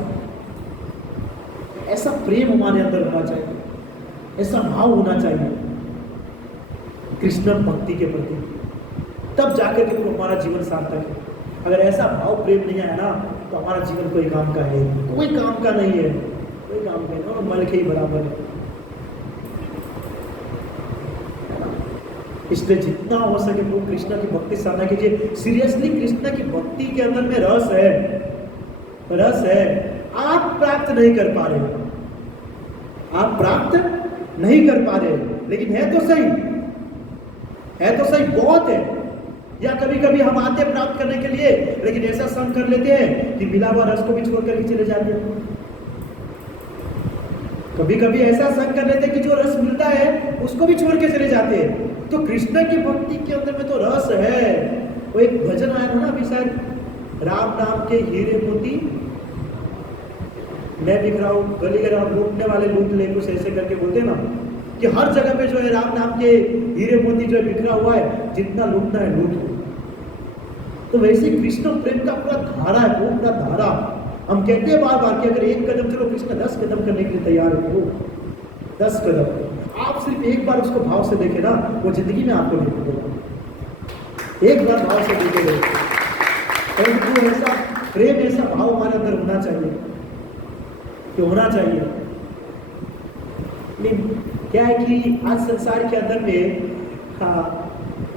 ऐसा प्रेम हमारे अंदर होना चाहिए, ऐसा भाव होना चाहिए कृष्ण भक्ति के प्रति, तब जाकर के तो हमारा जीवन सार्थक है। अगर ऐसा भाव प्रेम नहीं है ना, तो हमारा जीवन कोई काम का है, कोई काम का नहीं है, कोई काम का नहीं, मल के ही बराबर है। इसलिए जितना हो सके वो कृष्ण की भक्ति साधना कीजिए। सीरियसली कृष्ण की भक्ति के अंदर में रस है, रस है। आप प्राप्त नहीं कर पा रहे, आप प्राप्त नहीं कर पा रहे, लेकिन है तो सही, है तो सही, बहुत है, या कभी कभी हम आते प्राप्त करने के लिए, लेकिन ऐसा संग कर लेते हैं कि मिला हुआ रस को भी छोड़ करके चले जाते हैं। कभी कभी ऐसा संग कर लेते हैं कि जो रस मिलता है उसको भी छोड़ के चले जाते हैं। तो कृष्ण की भक्ति के अंदर में तो रस है। वो एक भजन आया था ना अभी शायद, राम नाम के हीरे मोती मैं बिखराऊ गली गली, लूटने वाले लूट ले, कुछ ऐसे करके बोलते ना कि हर जगह पे जो है राम नाम के हीरे मोती जो है बिखरा हुआ है, जितना लूटना है लूट। तो वैसे कृष्ण प्रेम का पूरा धारा है, वो पूरा धारा। हम कहते हैं बार बार कि अगर एक कदम चलो, कृष्ण 10 कदम करने के लिए तैयार है। वो 10 कदम आप सिर्फ एक बार उसको भाव से देखे ना, वो जिंदगी में आपको नहीं मिलेगा। एक बार भाव से देखे गए, परंतु ऐसा प्रेम, ऐसा भाव हमारे अंदर होना चाहिए कि होना चाहिए। क्या है कि आज संसार के अंदर में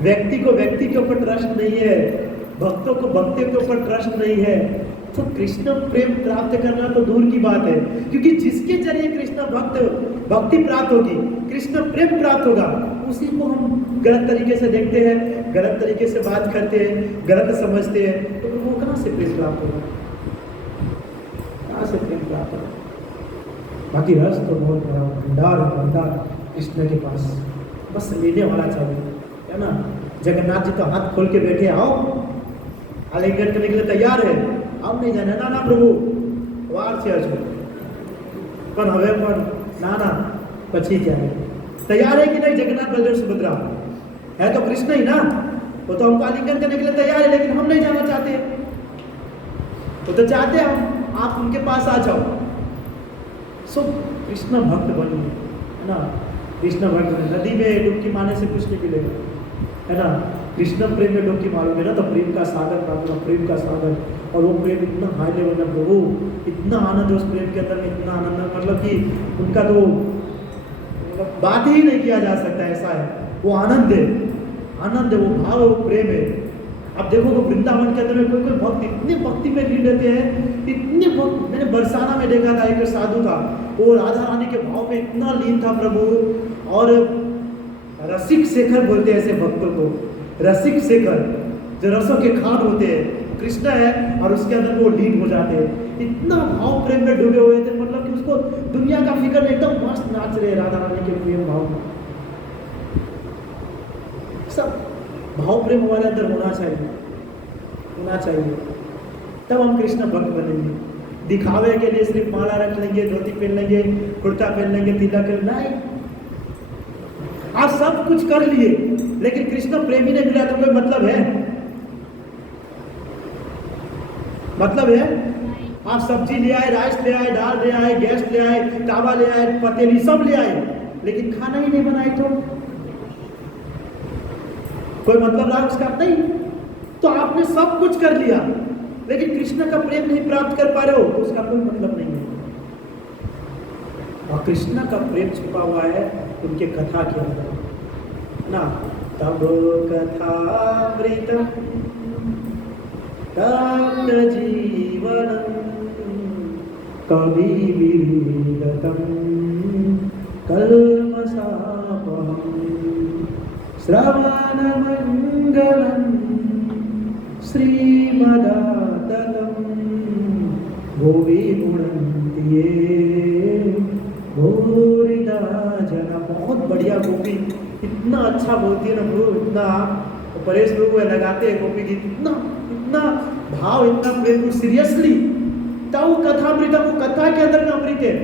व्यक्ति को व्यक्ति के ऊपर ट्रस्ट नहीं है, भक्तों को भक्तों के ऊपर ट्रस्ट नहीं है। तो कृष्ण प्रेम प्राप्त करना तो दूर की बात है, क्योंकि जिसके जरिए कृष्ण भक्ति प्राप्त होगी, कृष्ण प्रेम प्राप्त होगा, उसी को हम गलत तरीके से देखते हैं, गलत तरीके से बात करते हैं, गलत समझते हैं। तो वो कहाँ से प्रेम प्राप्त होगा? कहाँ से प्रेम प्राप्त होगा? बाकी रस तो बहुत बड़ा भंडार है, भंडार कृष्ण के पास, बस लेने वाला चाहिए, है ना। जगन्नाथ जी तो हाथ खोल के बैठे, आओ आलिंगन करने के लिए तैयार है, आओ नहीं जाने ना प्रभु वार से हजू पर हवे पर ना पछी क्या है, तैयार है कि नहीं? जगन्नाथ बलदेव सुभद्रा है तो कृष्ण ही ना, वो तो हमको आलिंगन करने के लिए तैयार है, लेकिन हम नहीं जाना चाहते। वो तो चाहते हम आप उनके पास आ जाओ। सो कृष्ण भक्त बनिए, है ना। कृष्ण भक्त बने, नदी में डुबकी मारने से कुछ नहीं मिलेगा, है ना। कृष्ण प्रेम में डुबकी मारोगे ना तो प्रेम का सागर प्राप्त होगा, प्रेम का सागर। और वो प्रेम इतना हाई लेवल में, प्रभु इतना आनंद है उस प्रेम के अंदर में, इतना आनंद है, मतलब कि उनका तो बात ही नहीं किया जा सकता, ऐसा है। वो आनंद है, आनंद है, वो भाव है, वो प्रेम है। अब देखो वो वृंदावन के अंदर में कोई कोई भक्त इतने भक्ति में लीन रहते हैं, इतने भक्त। मैंने बरसाना में देखा था, एक साधु था, वो राधा रानी के भाव में इतना लीन था प्रभु। और रसिक शेखर बोलते हैं ऐसे भक्तों को, रसिक शेखर, जो रसों के खान होते हैं, कृष्ण है और उसके अंदर वो लीन हो जाते हैं। इतना भाव प्रेम में डूबे हुए थे, मतलब कि उसको दुनिया का फिक्र में, एकदम मस्त नाच रहे राधा रानी के प्रेम भाव में। सब भाव प्रेम हमारे अंदर होना चाहिए, होना चाहिए, तब हम कृष्ण भक्त बनेंगे। दिखावे के लिए सिर्फ माला रख लेंगे, धोती पहन लेंगे, कुर्ता पहन लेंगे, तिलक नहीं, आप सब कुछ कर लिए लेकिन कृष्ण प्रेमी नहीं मिला तो कोई मतलब है? मतलब है? आप सब्जी ले आए, राइस ले आए, दाल ले आए, गैस ले आए, तावा ले आए, पतीली सब ले आए, लेकिन खाना ही नहीं बनाए तो कोई मतलब रहा उसका? नहीं। तो आपने सब कुछ कर लिया लेकिन कृष्ण का प्रेम नहीं प्राप्त कर पा रहे हो, तो उसका कोई मतलब नहीं है। और कृष्ण का प्रेम छुपा हुआ है उनके कथा के अंदर ना। तब कथामृतम तप्त जीवनम कविविदतम कल्मषापहम श्रवणमंगलम श्रीमदाततम भुवि गुणन्ति ये भूरिदा जना। बहुत बढ़िया गोपी, इतना अच्छा बोलती है ना प्रभु, इतना परेश प्रभु लगाते हैं गोपी गीत, इतना इतना भाव, इतना प्रेम, सीरियसली। तब कथामृत, वो कथा के अंदर में अमृत है,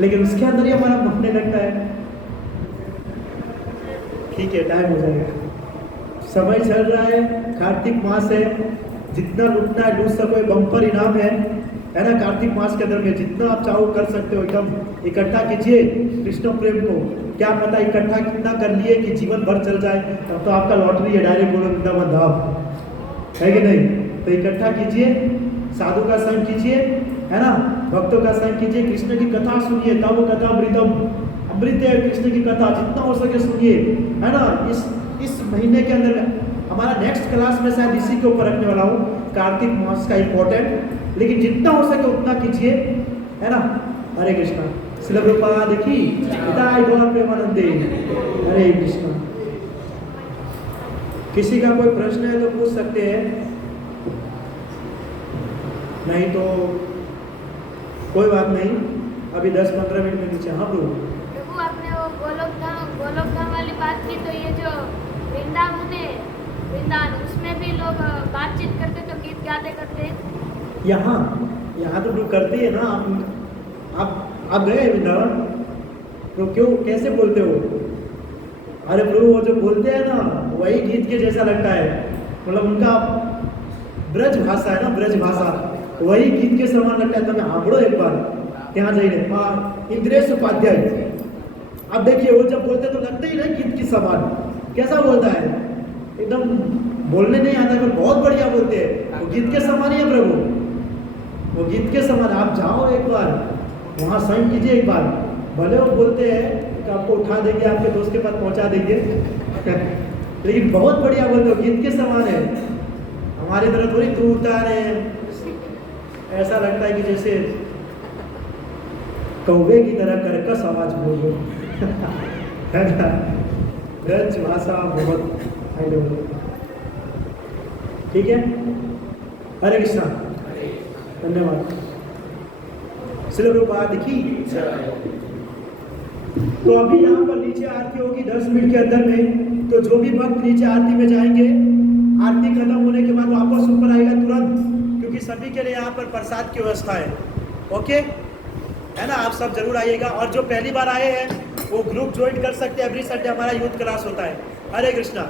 लेकिन उसके अंदर ही हमारा मरने लगता है। ठीक है, टाइम हो जाएगा, समय चल रहा है, कार्तिक मास है, जितना लूटना है लूट सको, बम्पर इनाम है ना। कार्तिक मास के अंदर में जितना आप चाहो कर सकते हो, एकदम इकट्ठा कीजिए कृष्ण प्रेम को। क्या पता इकट्ठा कितना कर लिए कि जीवन भर चल जाए, तब तो आपका लॉटरी है, डायरेक्ट बोलो वृंदावन धाम, है कि नहीं? तो इकट्ठा कीजिए, साधु का संग कीजिए, है ना, भक्तों का संग कीजिए, कृष्ण की कथा सुनिए, तब वो कथा अमृतम, अमृत है कृष्ण की कथा, जितना हो सके सुनिए, है ना। इस महीने के अंदर हमारा नेक्स्ट क्लास में शायद इसी के ऊपर रखने वाला हूँ, कार्तिक मास का इम्पोर्टेंट, लेकिन जितना हो सके उतना कीजिए, है ना। हरे कृष्णा। श्रील प्रभुपाद की जय, गौर प्रेमानंदे। हरे कृष्णा। किसी का कोई प्रश्न है तो पूछ सकते हैं, नहीं तो कोई बात नहीं, अभी 10-15 मिनट में नीचे। हाँ प्रभु। प्रभु आपने वो गोलोकधाम वाली बात की, तो ये जो वृंदावन है, वृंदावन, उसमें भी लोग बातचीत करते तो गीत गाते करते हैं। यहाँ तो लोग करते हैं ना। आप गए वृंदावन तो क्यों, कैसे बोलते हो? अरे प्रभु वो जो बोलते हैं ना वही गीत के जैसा लगता है, मतलब उनका ब्रज भाषा है ना, ब्रज भाषा वही गीत के समान लगता है। तो मैं आंकड़ो एक बार ત્યાં જઈને इंद्रेश उपाध्याय, अब देखिए वो जब बोलते तो लगते ही ना गीत की समान। कैसा बोलता है, एकदम बोलने नहीं आता पर बहुत बढ़िया बोलते हैं, वो गीत के समान ही है प्रभु, वो गीत के समान। आप जाओ एक बार वहाँ स्वयं कीजिए एक बार, भले वो बोलते हैं कि आपको उठा देंगे, आपके दोस्त के पास पहुँचा देंगे लेकिन बहुत बढ़िया बोलते हो, गीत के समान है। हमारी तरह थोड़ी तू उतारे, ऐसा लगता है कि जैसे कौवे की तरह कर्कश आवाज बोलो है ना। ब्रज भाषा बहुत हाई लेवल। ठीक है, हरे कृष्णा, धन्यवाद। श्रील प्रभुपाद की। तो अभी यहाँ पर नीचे आरती होगी 10 मिनट के अंदर में, तो जो भी भक्त नीचे आरती में जाएंगे, आरती खत्म होने के बाद वापस ऊपर आएगा तुरंत, क्योंकि सभी के लिए यहाँ पर प्रसाद की व्यवस्था है। ओके है ना, आप सब जरूर आइएगा। और जो पहली बार आए हैं वो ग्रुप ज्वाइन कर सकते हैं, एवरी संडे हमारा यूथ क्लास होता है। हरे कृष्णा।